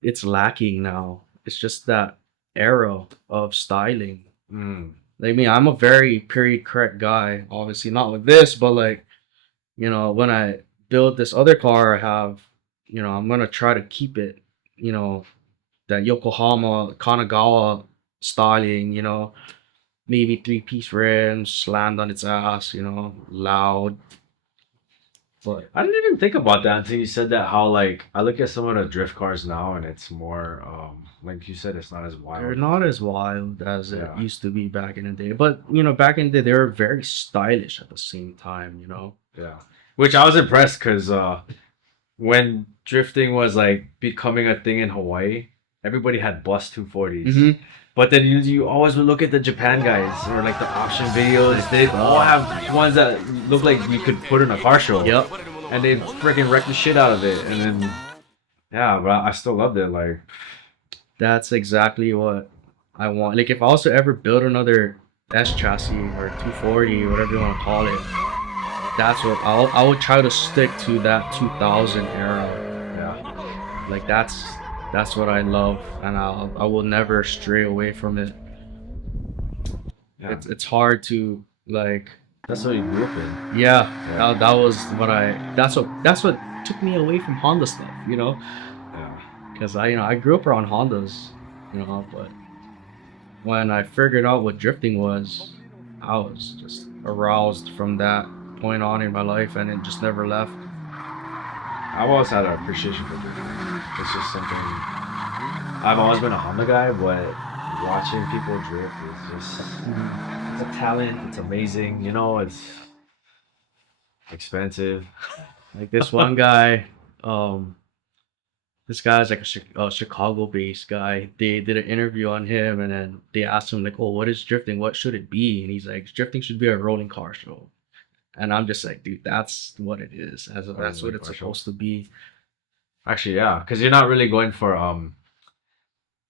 it's lacking now. It's just that era of styling. Mm. Like me, I'm a very period correct guy. Obviously, not with this, but like when I build this other car, I have I'm gonna try to keep it, that Yokohama Kanagawa styling. Maybe three-piece rims, slammed on its ass. Loud. But I didn't even think about that until you said that. How like I look at some of the drift cars now, and it's more like you said, it's not as they're wild. not as wild as it Yeah. used to be back in the day. But back in the day, they were very stylish at the same time. Yeah. Which I was impressed because when drifting was like becoming a thing in Hawaii, everybody had bus 240s. Mhm. But then you always would look at the Japan guys or like the auction videos. They all have ones that look like you could put in a car show. Yep. And they freaking wreck the shit out of it. And then, yeah, but I still loved it. Like, That's exactly what I want. Like if I was to ever build another S chassis or 240, whatever you want to call it, that's what I would try to stick to that 2000 era. yeah, Like that's what I love, and I will never stray away from it. yeah. It's hard to like, That's what you grew up in. yeah. Yeah. That was what that's what took me away from Honda stuff. Yeah. Because I grew up around Hondas, but when I figured out what drifting was, I was just aroused from that point on in my life, and it just never left. I've always had an appreciation for drifting. It's just something. I've always been a Honda guy, but watching people drift is just. It's a talent. It's amazing. It's expensive. Like this one guy, This guy's like a Chicago-based guy. They did an interview on him, and then they asked him like, "Oh, what is drifting? What should it be?" And he's like, "Drifting should be a rolling car show." And I'm just like, dude, that's what it is. That's what it's supposed to be. Actually, yeah, because you're not really going for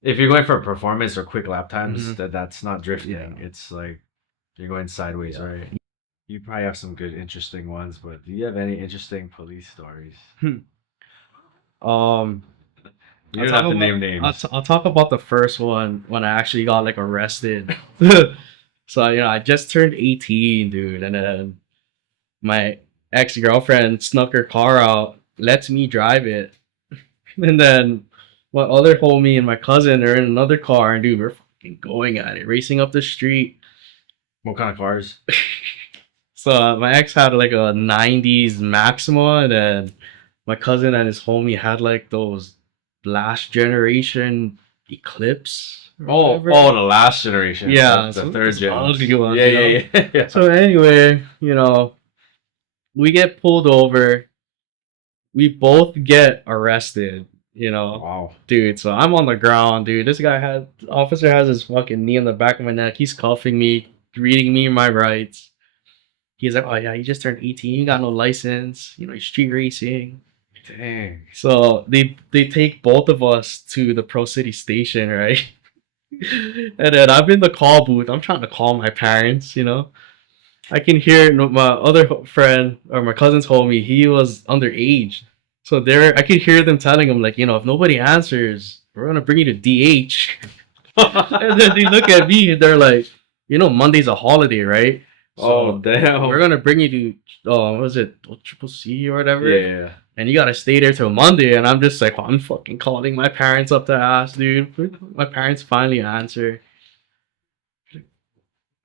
if you're going for a performance or quick lap times, that's not drifting. Yeah. It's like you're going sideways, Yeah. right? You probably have some good, interesting ones, but do you have any interesting police stories? Um, You I'll don't talk have to name about names. I'll talk about the first one when I actually got like arrested. So I just turned 18, dude, and then my ex-girlfriend snuck her car out, lets me drive it, and then my other homie and my cousin are in another car, and dude, we're fucking going at it, racing up the street. What kind of cars? So my ex had like a 90s Maxima, and then my cousin and his homie had like those last generation Eclipse. Or whatever. Oh, the last generation. Yeah, the so third those gen. ugly ones, Yeah, you know? yeah, yeah. So anyway, we get pulled over. We both get arrested, Wow. dude. So I'm on the ground, dude. The officer has his fucking knee on the back of my neck. He's cuffing me, reading me my rights. He's like, "Oh yeah, you just turned 18. You got no license. You're street racing." Dang. So they take both of us to the Pro City station, right? And then I'm in the call booth. I'm trying to call my parents. I can hear my other friend or my cousin's homie. He was underage, so I could hear them telling him like, if nobody answers, we're gonna bring you to DH. And then they look at me and they're like, Monday's a holiday, right? Oh, damn. We're gonna bring you to what was it, Triple C or whatever? Yeah. And you gotta stay there till Monday. And I'm just like, I'm fucking calling my parents up to ask, dude. My parents finally answer.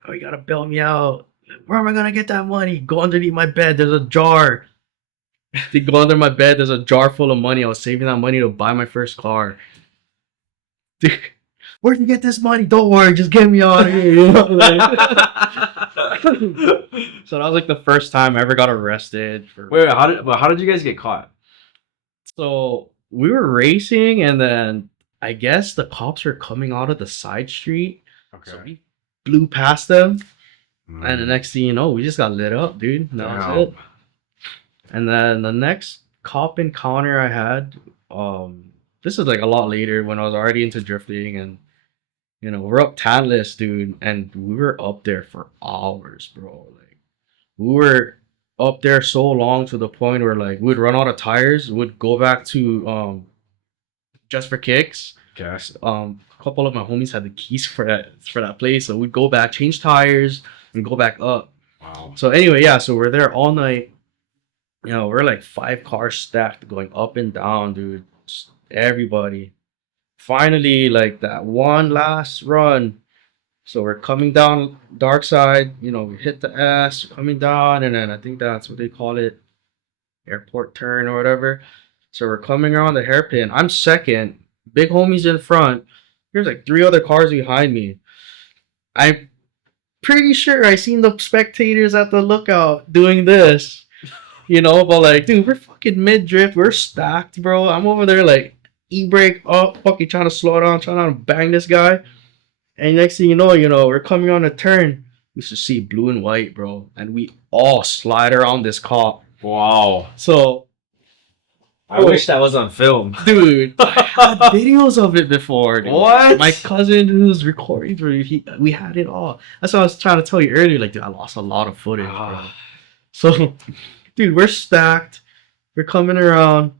Oh, you gotta bail me out. Where am I gonna get that money? Go underneath my bed. There's a jar. They go under my bed. There's a jar full of money. I was saving that money to buy my first car. Dude, where'd you get this money? Don't worry, just get me out of here. So that was like the first time I ever got arrested for. Wait, how did you guys get caught? So we were racing, and then I guess the cops were coming out of the side street. Okay. So we blew past them, and the next thing you know, we just got lit up, dude. That was it. And then the next cop encounter I had, this is like a lot later when I was already into drifting, and we're up Tantalus, dude, and we were up there for hours, bro. Like we were up there so long to the point where like we'd run out of tires, we'd go back to Just for Kicks. Okay. A couple of my homies had the keys for that place, so we'd go back, change tires, and go back up. Wow. So anyway, yeah, so we're there all night. We're like 5 cars stacked going up and down, dude. Just everybody. Finally, like that one last run. So we're coming down dark side, we hit the S, coming down, and then I think that's what they call it, airport turn or whatever. So we're coming around the hairpin. I'm second, big homies in front. There's like 3 other cars behind me. I'm pretty sure I seen the spectators at the lookout doing this. But like, dude, we're fucking mid-drift. We're stacked, bro. I'm over there like, e-brake up, fucking trying to slow down, trying to bang this guy. And next thing you know, we're coming on a turn. We should see blue and white, bro. And we all slide around this cop. Wow. So, I wish that was on film. dude, I had videos of it before, dude. What? My cousin who was recording for me, we had it all. That's what I was trying to tell you earlier. Like, dude, I lost a lot of footage, bro. So, dude, we're stacked. We're coming around.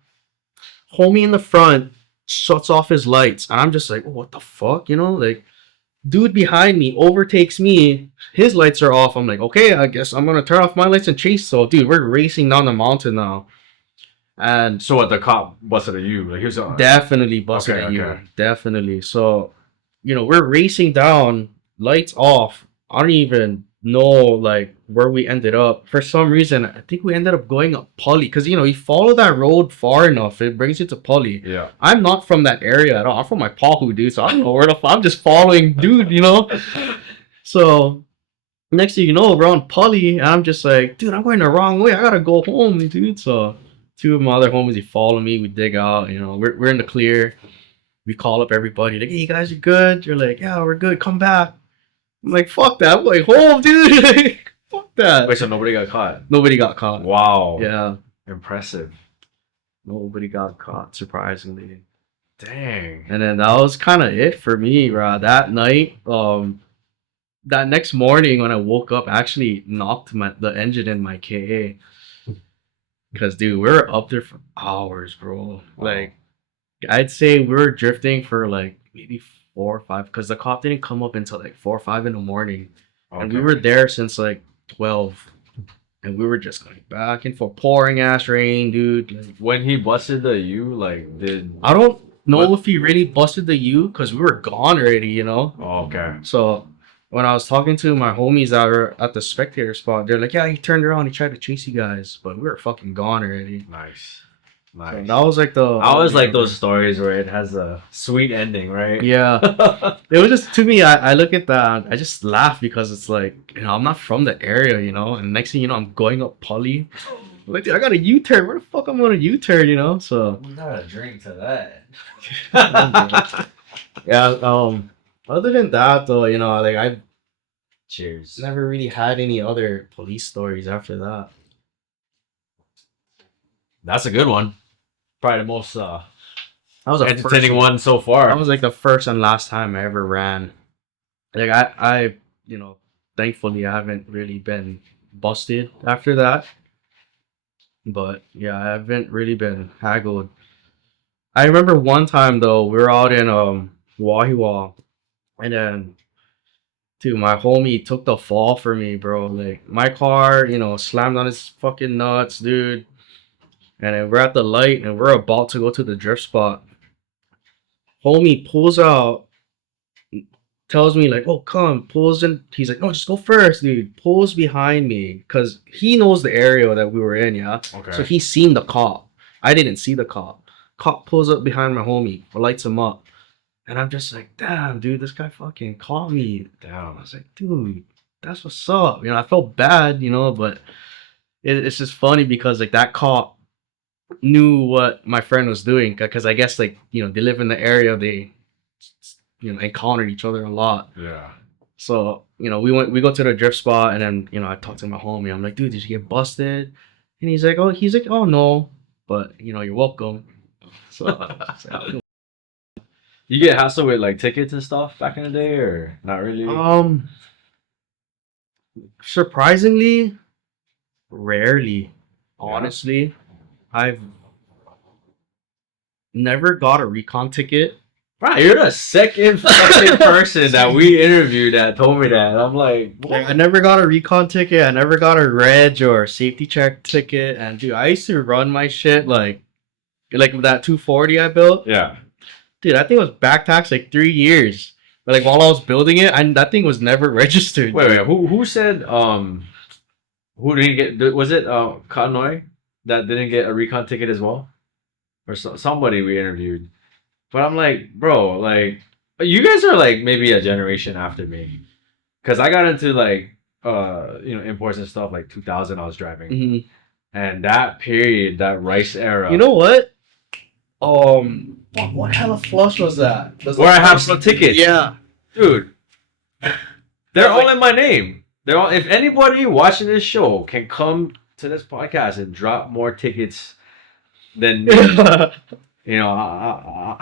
Homie in the front shuts off his lights. And I'm just like, oh, what the fuck? Like, dude behind me overtakes me. His lights are off. I'm like, okay, I guess I'm going to turn off my lights and chase. So, dude, we're racing down the mountain now. And so what, the cop busted at you? Like, he was definitely busted at you. Definitely. So, we're racing down, lights off. I don't even know like where we ended up. For some reason, I think we ended up going up Pully because you follow that road far enough, it brings you to Pully. Yeah. I'm not from that area at all. I'm from my Pahu, dude. So I don't know where the fuck. I'm just following, dude. So next thing you know, we're on Pully, and I'm just like, dude, I'm going the wrong way. I gotta go home, dude. So Two of my other homies, they follow me. We dig out. You know, we're in the clear. We call up everybody. Like, hey, you guys are good. You're like, yeah, we're good. Come back. I'm like, fuck that. I'm like, home, dude. Like, fuck that. Wait, so nobody got caught? Nobody got caught. Wow. Yeah. Impressive. Nobody got caught, surprisingly. Dang. And then that was kind of it for me, bro. That night, that next morning when I woke up, I actually knocked the engine in my KA. Cause dude, we were up there for hours, bro. Wow. Like, I'd say we were drifting for like maybe 4 or 5, cause the cop didn't come up until like 4 or 5 in the morning, and we were there since like 12, and we were just going back and forth, pouring ass rain, dude. Like, when he busted the U, like, I don't know if he really busted the U, cause we were gone already, you know. Oh, okay. So when I was talking to my homies that were at the spectator spot, they're like, yeah, he turned around, he tried to chase you guys, but we were fucking gone already. Nice. So that was like the. I always like those stories where it has a sweet ending, right? Yeah. It was just, to me, I look at that, I just laugh because it's like, you know, I'm not from the area, you know, and next thing you know, I'm going up Pully. I'm like, dude, I got a U-turn. Where the fuck I'm going to U-turn, you know? So. I'm not a drink to that. Yeah. Other than that, though, you know, like I've Cheers. never really had any other police stories after that. That's a good one. Probably the most That was the entertaining first one so far. That was like the first and last time I ever ran. Like I, you know, thankfully I haven't really been busted after that. But yeah, I haven't really been haggled. I remember one time though, we were out in Wahiwa, and then dude, my homie took the fall for me, bro. Like my car, you know, slammed on his fucking nuts, dude. And then we're at the light and we're about to go to the drift spot. Homie pulls out, tells me like, oh, come, pulls in. He's like, no, just go first, dude. Pulls behind me because he knows the area that we were in, yeah? Okay. So he's seen the cop. I didn't see the cop. Cop pulls up behind my homie, lights him up. And I'm just like, damn, dude, this guy fucking caught me. Damn. I was like, dude, that's what's up. You know, I felt bad, you know, but it's just funny because like that cop knew what my friend was doing, because I guess like, you know, they live in the area, they, you know, encountered each other a lot. Yeah. So, you know, we go to the drift spot, and then, you know, I talked to my homie. I'm like, dude, did you get busted? And he's like, oh no, but you know, you're welcome. So You get hassled with like tickets and stuff back in the day, or not really? Surprisingly, rarely. Honestly, I've never got a recon ticket. Bro, you're the second fucking person that we interviewed that told me that. I'm like, Like, I never got a recon ticket. I never got a reg or a safety check ticket. And dude, I used to run my shit like that 240 I built. yeah. Dude, that thing was back taxed like 3 years. But like while I was building it, that thing was never registered. Wait. Who said who didn't get? Was it Kanoi that didn't get a recon ticket as well, or somebody we interviewed? But I'm like, bro, like you guys are like maybe a generation after me, because I got into like you know, imports and stuff like 2000. I was driving, Mm-hmm. and that period, that Rice era. You know what? What hella flush was that? Where I have some tickets. Yeah. Dude, they're all like- in my name. They're all. If anybody watching this show can come to this podcast and drop more tickets than me, you know,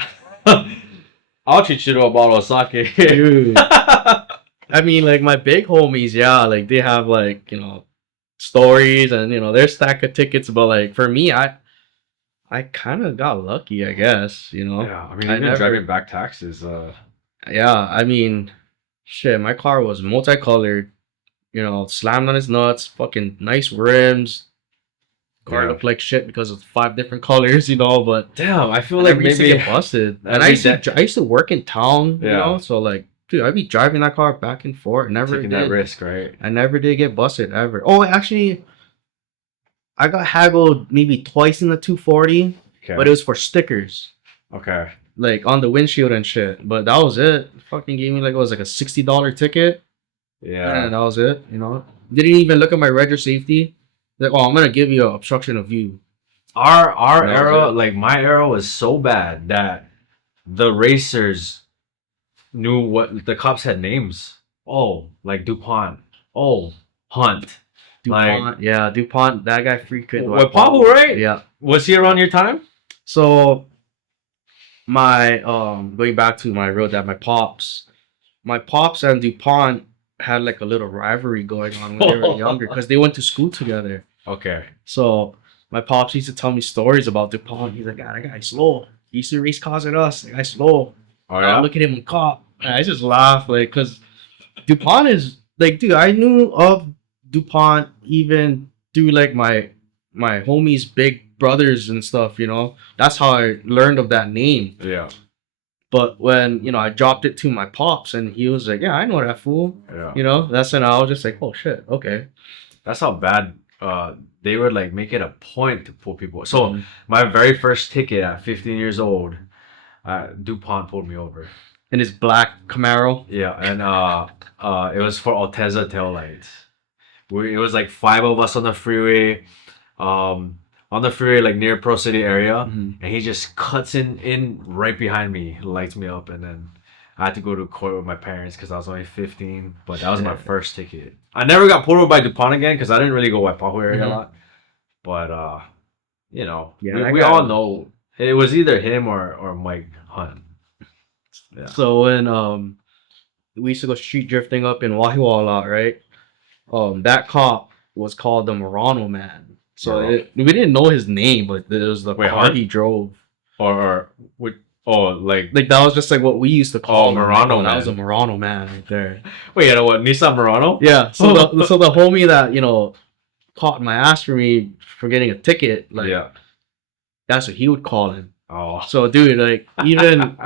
I'll treat you to a bottle of sake. Dude. I mean, like my big homies, yeah, like they have like, you know, stories and, you know, their stack of tickets. But like for me, I kind of got lucky, I guess, you know. Yeah, I mean, I even never- driving back taxes. Yeah, I mean, shit, my car was multicolored, you know, slammed on his nuts, fucking nice rims. Car Yeah. looked like shit because of 5 different colors, you know, but Damn, I feel I like never used to maybe get busted. And every I used to work in town, you Yeah. know, so like, dude, I'd be driving that car back and forth. Never taking did. that risk, right? I never did get busted ever. Oh, actually, I got haggled maybe twice in the 240, Okay. but it was for stickers, Okay. like on the windshield and shit. But that was it. Fucking gave me like, it was like a $60 ticket, Yeah. and that was it. You know, didn't even look at my reg or safety. Like, oh, I'm gonna give you an obstruction of view. Our That was era, it. like my era, was so bad that the racers knew what the cops had names. Oh, like DuPont. Oh, Hunt. Like DuPont, yeah, DuPont. That guy frequent what Pablo, right? Yeah. Was he around your time? So my going back to my real dad, my pops and DuPont had like a little rivalry going on when they were younger because they went to school together. Okay. So my pops used to tell me stories about DuPont. He's like, "Ah, that guy's slow. He used to race cars at us. That guy's slow. Oh yeah. Look at him on cop." And I just laugh like, cause DuPont is like, dude, I knew of DuPont even through like my homies' big brothers and stuff. You know, that's how I learned of that name. Yeah. But when I dropped it to my pops, and he was like, "Yeah, I know that fool." Yeah. That's when I was just like, "Oh shit, okay." That's how bad they would like make it a point to pull people. So Mhm. my very first ticket at 15 years old, DuPont pulled me over. In his black Camaro. Yeah, and it was for Alteza taillights. It was like five of us um, on the freeway like near Pro City area, Mhm. and he just cuts in right behind me, lights me up, and then I had to go to court with my parents because I was only 15. But that was my Shit. first ticket. I never got pulled over by DuPont again because I didn't really go Waipahu area a Mhm. lot. But Yeah, we, that we guy all was- know it was either him or Mike Hunt. Yeah. So when we used to go street drifting up in Wahiwa a lot, right? That cop was called the Murano man. So Murano. we didn't know his name, but it was the Wait, car Hunt? he drove. Or with like Like that was just like what we used to call him. Murano That man. was a Murano man right there. wait, you know what? Nissan Murano? Yeah. So the homie that caught my ass for me for getting a ticket, like Yeah. that's what he would call him. Oh. So dude, like even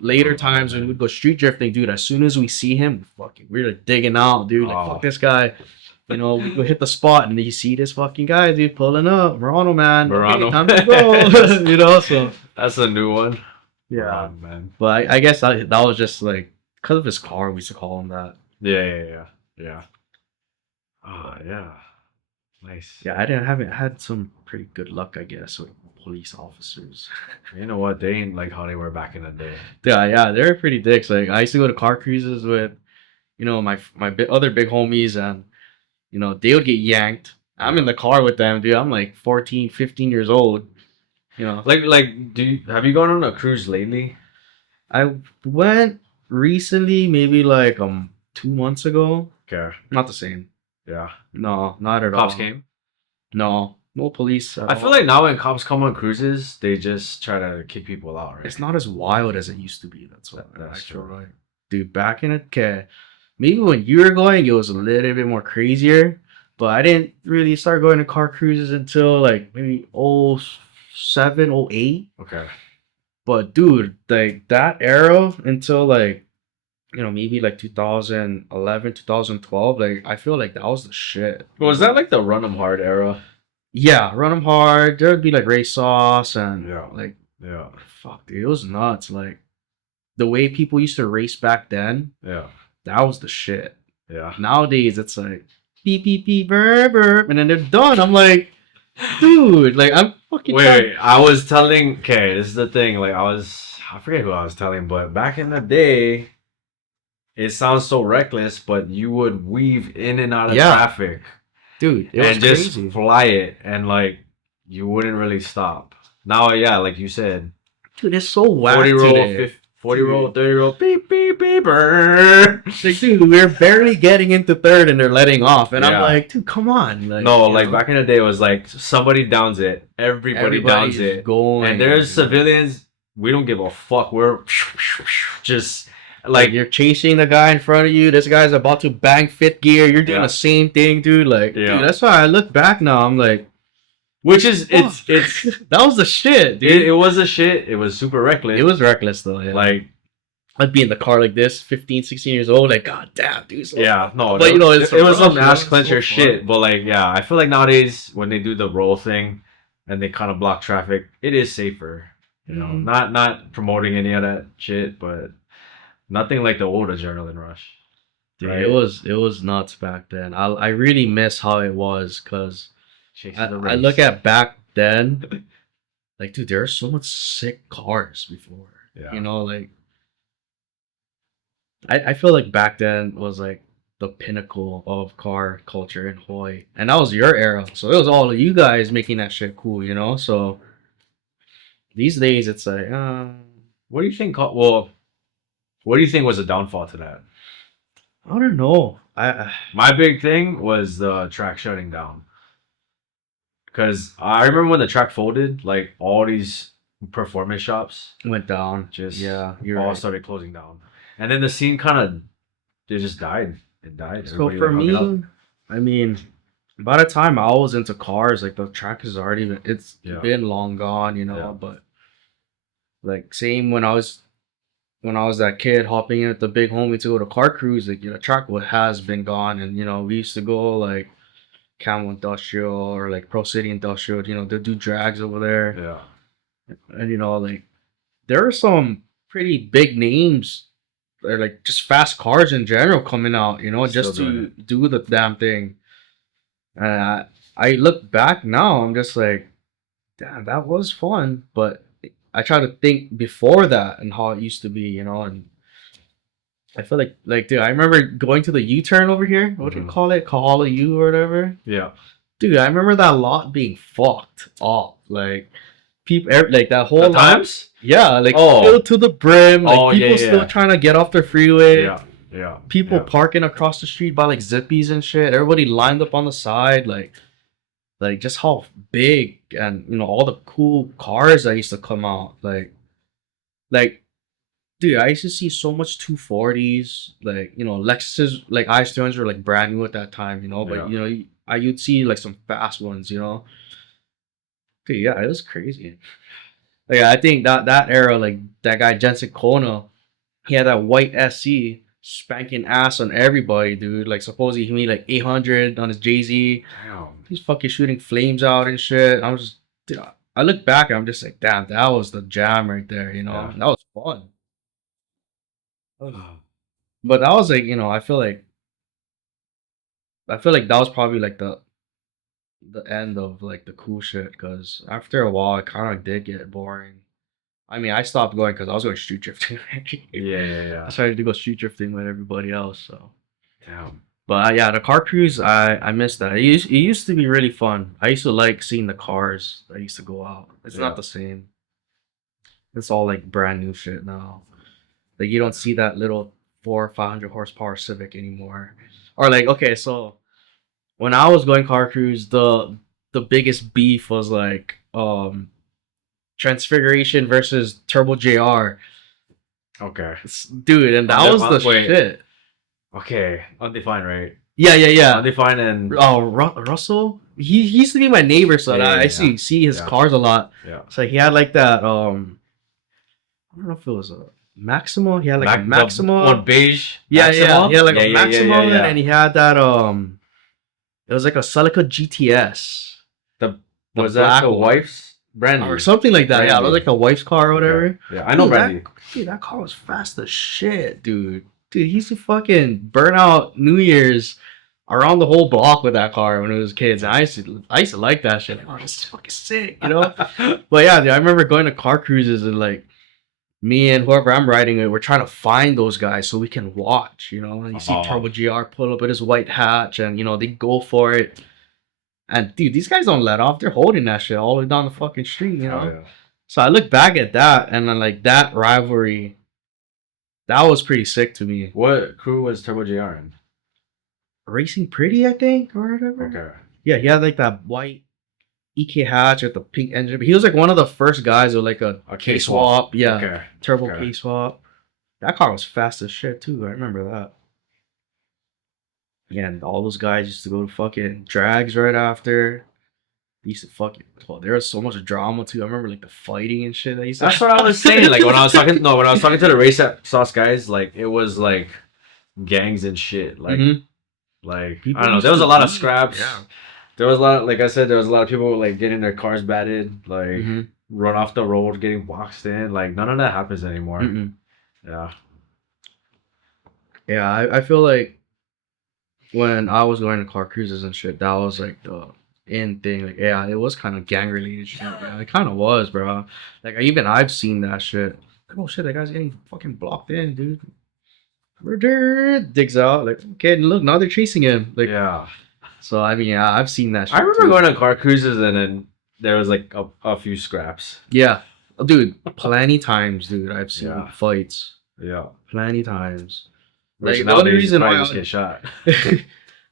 later times when we'd go street drifting, dude, as soon as we see him, we're like digging out, dude. Like Oh. fuck this guy. We go hit the spot and you see this fucking guy, dude, pulling up. Murano man. Murano. Okay, time to go. So That's a new one. yeah. Oh, man. But I guess that was just like because of his car, we used to call him that. Yeah. Oh, yeah. Nice. Yeah, I haven't had some pretty good luck, I guess, with police officers. You know what? They ain't like how they were back in the day. Yeah, they're pretty dicks. Like I used to go to car cruises with, other big homies, and they would get yanked. I'm in the car with them, dude. I'm like 14, 15 years old. Like, have you gone on a cruise lately? I went recently, maybe like 2 months ago. Okay. Not the same. Yeah. No, not at all. Cops came? No police. At I all. feel like now when cops come on cruises, they just try to kick people out, right? It's not as wild as it used to be. That's what I That's feel true. like. Dude, back in the maybe when you were going, it was a little bit more crazier. But I didn't really start going to car cruises until like maybe 07, 08. Okay. But dude, like that era until like maybe like 2011, 2012, like I feel like that was the shit. Was that like the run 'em hard era? Yeah, run them hard. There'd be like race sauce and Yeah. like Yeah. fuck, dude, it was nuts. Like the way people used to race back then, Yeah. that was the shit. Yeah. Nowadays, it's like beep beep beep burp burp, and then they're done. I'm like, dude, like I'm fucking. Wait, I was telling. Okay, this is the thing. Like, I forget who I was telling, but back in the day, it sounds so reckless, but you would weave in and out of Yeah. traffic dude, it was and just crazy. fly it, and like you wouldn't really stop. Now, yeah, like you said, Dude, it's so whack 40 roll, today. 40 roll, 30 roll, beep beep beep. Brr. Like, dude, we're barely getting into third and they're letting off, and I'm Yeah. like, dude, come on. Like, No, like back in the day, it was like somebody downs it, everybody downs everybody's it. going, And there's dude. civilians, we don't give a fuck. We're just Like like, you're chasing the guy in front of you. This guy's about to bang fifth gear. You're doing Yeah. the same thing, dude. Like, Yeah. dude, that's why I look back now. I'm like, which is it's fuck. That was the shit, dude. it was a shit. It was super reckless. It was reckless though. Yeah. like, I'd be in the car like this, 15, 16 years old. Like, god damn, dude. So yeah, no, But, it's it was a some rush, ass man. clencher It's so shit. fun. But like, yeah, I feel like nowadays when they do the roll thing and they kind of block traffic, it is safer. You know, Mhm. not promoting any of that shit, but nothing like the old adrenaline rush. Dude, right? it was nuts back then. I really miss how it was because Chasing I the race. look at back then, like, dude, there are so much sick cars before. Yeah. You know, like, I feel like back then was like the pinnacle of car culture in Hawaii. And that was your era. So it was all of you guys making that shit cool, you know? So these days it's like, What do you think? Well, what do you think was the downfall to that? I don't know. My big thing was the track shutting down. Because I remember when the track folded, like all these performance shops went down. just Yeah, you're all right. started closing down. And then the scene kind of, it just died. It died. So Everybody, for like, hung it up. me, I mean, by the time I was into cars, like the track has already been, it's Yeah. been long gone, you know. Yeah. But like same when I was that kid hopping in at the big homie to go to car cruise, like you know, track has been gone, and you know we used to go like Camel Industrial or like Pro City Industrial, you know, they do drags over there, Yeah. and you know like there are some pretty big names or like just fast cars in general coming out, you know, Still just doing to do the damn thing. And I look back now, I'm just like, damn, that was fun. But I try to think before that and how it used to be, you know, and I feel like, dude, I remember going to the U-turn over here. What do you call it? Kahala U or whatever. Yeah. Dude, I remember that lot being fucked up. Like, people, like that whole The lot. times? Yeah, like Oh. filled to the brim. Like Oh, people yeah, still yeah. trying to get off the freeway. Yeah. Yeah. People yeah. parking across the street by like Zippies and shit. Everybody lined up on the side, like just how big and you know all the cool cars that used to come out. Like, dude, I used to see so much 240s. Like, you know, Lexuses, like IS200s were like brand new at that time, you know. But Yeah. you know, you'd see like some fast ones, you know. Dude, yeah, it was crazy. Like, I think that era, like that guy Jensen Kona, he had that white SC spanking ass on everybody, dude. Like, supposedly he made like 800 on his Jay-Z. Damn. He's fucking shooting flames out and shit. I was just, dude, I look back and I'm just like, damn, that was the jam right there, you know? Yeah. That was fun. But that was like, you know, I feel like that was probably like the end of like the cool shit because after a while it kind of did get boring. I mean, I stopped going because I was going street drifting. Yeah. I started to go street drifting with everybody else. So, Damn. but yeah, the car cruise, I missed that. It used to be really fun. I used to like seeing the cars that used to go out. It's Yeah. not the same. It's all like brand new shit now. Like you don't see that little 400 or 500 horsepower Civic anymore. Or like, okay, so when I was going car cruise, the biggest beef was like Transfiguration versus Turbo JR. Okay. Dude, and that was the wait. shit. Okay. Undefined, right? Yeah. Undefined and Oh, Russell? He used to be my neighbor, so I see his Yeah. cars a lot. yeah. So he had like that, I don't know if it was a Maxima. He had like a Maxima. One beige. Yeah. Maxima? He had like a Maxima, yeah. and he had that, it was like a Celica GTS. The Was that black the one. wife's? Brandy. Or something like that. Yeah, it was like a wife's car or whatever. Okay. Yeah, I know Dude, Brandy. Dude, that car was fast as shit, dude. Dude, he used to fucking burn out New Year's around the whole block with that car when it was kids. And I used to like that shit. Like, oh, this is fucking sick, you know? But yeah, dude, I remember going to car cruises and like me and whoever I'm riding with, we're trying to find those guys so we can watch, you know? And you see Turbo GR pull up with his white hatch and, you know, they go for it. And dude, these guys don't let off. They're holding that shit all the way down the fucking street, you know? Yeah. So I look back at that and then like that rivalry, that was pretty sick to me. What crew was Turbo JR in? Racing Pretty, I think, or whatever. Okay. Yeah, he had like that white EK hatch with the pink engine. He was like one of the first guys with like a K-swap. Yeah, Okay. turbo K-swap. That car was fast as shit too. I remember that. Yeah, and all those guys used to go to fucking drags right after. They used to fucking. Well, there was so much drama too. I remember like the fighting and shit. That's what I was saying. Like when I was talking to the race at Sauce guys, like it was like gangs and shit. Like, like People I don't know. used There was to a lot of beat. scraps. Yeah. There was a lot. Like I said, there was a lot of people like getting their cars batted, like run off the road, getting boxed in. Like none of that happens anymore. Yeah. Yeah, I feel like when I was going to car cruises and shit, that was like the in thing. Like, yeah, it was kind of gang related shit. Yeah, it kind of was, bro. Like, even I've seen that shit. Like, oh shit, that guy's getting fucking blocked in, dude. Murder digs out. Like, okay, look, now they're chasing him. Like, Yeah. so I mean, yeah, I've seen that shit. I remember too. going to car cruises and then there was like a few scraps. Yeah, dude, plenty times, dude. I've seen Yeah. fights. Yeah. Plenty times. Which Like, the only nowadays reason you why probably I just get shot.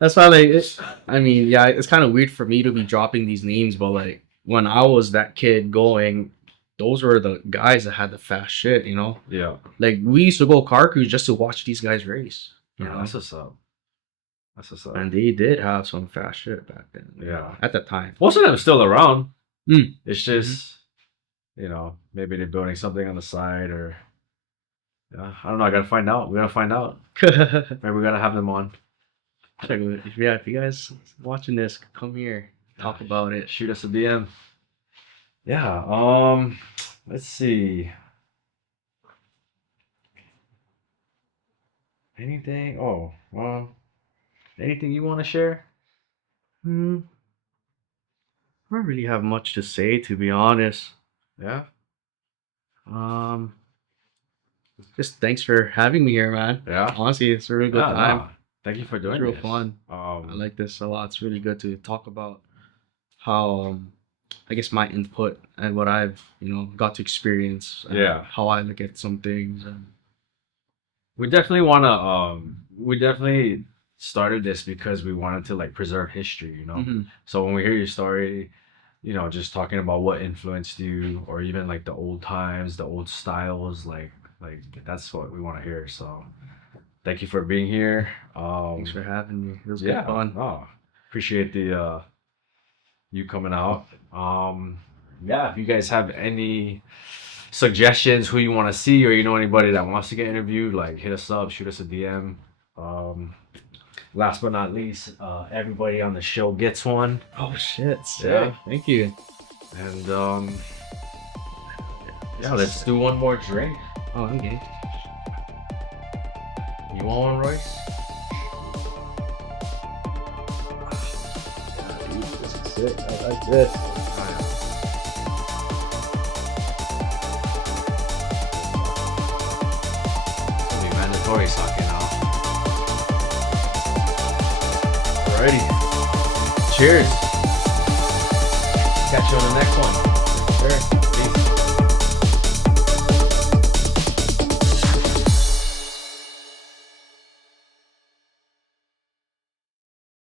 that's why, like, I mean, yeah, it's kind of weird for me to be dropping these names, but like, when I was that kid going, those were the guys that had the fast shit, you know? Yeah. Like, we used to go car cruise just to watch these guys race, you know? That's what's up. That's what's up. And they did have some fast shit back then. Yeah. At that time. Most of them are still around. Mm. It's just, you know, maybe they're building something on the side or, yeah, I don't know. I gotta find out. We gotta find out. Maybe we gotta have them on. Yeah, if you guys watching this, come here, talk about it. Shoot us a DM. Yeah. Let's see. Anything? Oh, well. Anything you want to share? I don't really have much to say, to be honest. Yeah. Just thanks for having me here, man. Yeah. Honestly, it's a really good Yeah, time. no. Thank you for doing It's real this. fun. I like this a lot. It's really good to talk about how, I guess, my input and what I've, got to experience. And Yeah. how I look at some things. And We definitely want to. We definitely started this because we wanted to like preserve history. You know. Mhm. So when we hear your story, just talking about what influenced you, or even like the old times, the old styles, like that's what we want to hear. So thank you for being here. Thanks for having me. It was Yeah. good fun. Oh, appreciate the you coming out. Yeah, if you guys have any suggestions who you want to see, or you know anybody that wants to get interviewed, like hit us up, shoot us a DM. Last but not least, everybody on the show gets one. Oh shit! Sick. Yeah. Thank you. And yeah, let's do one more drink. Oh, okay. You want one, Royce? Dude, this is sick. I like this. It'll be mandatory sake now. Alrighty. Cheers. Catch you on the next one. Sure. Peace.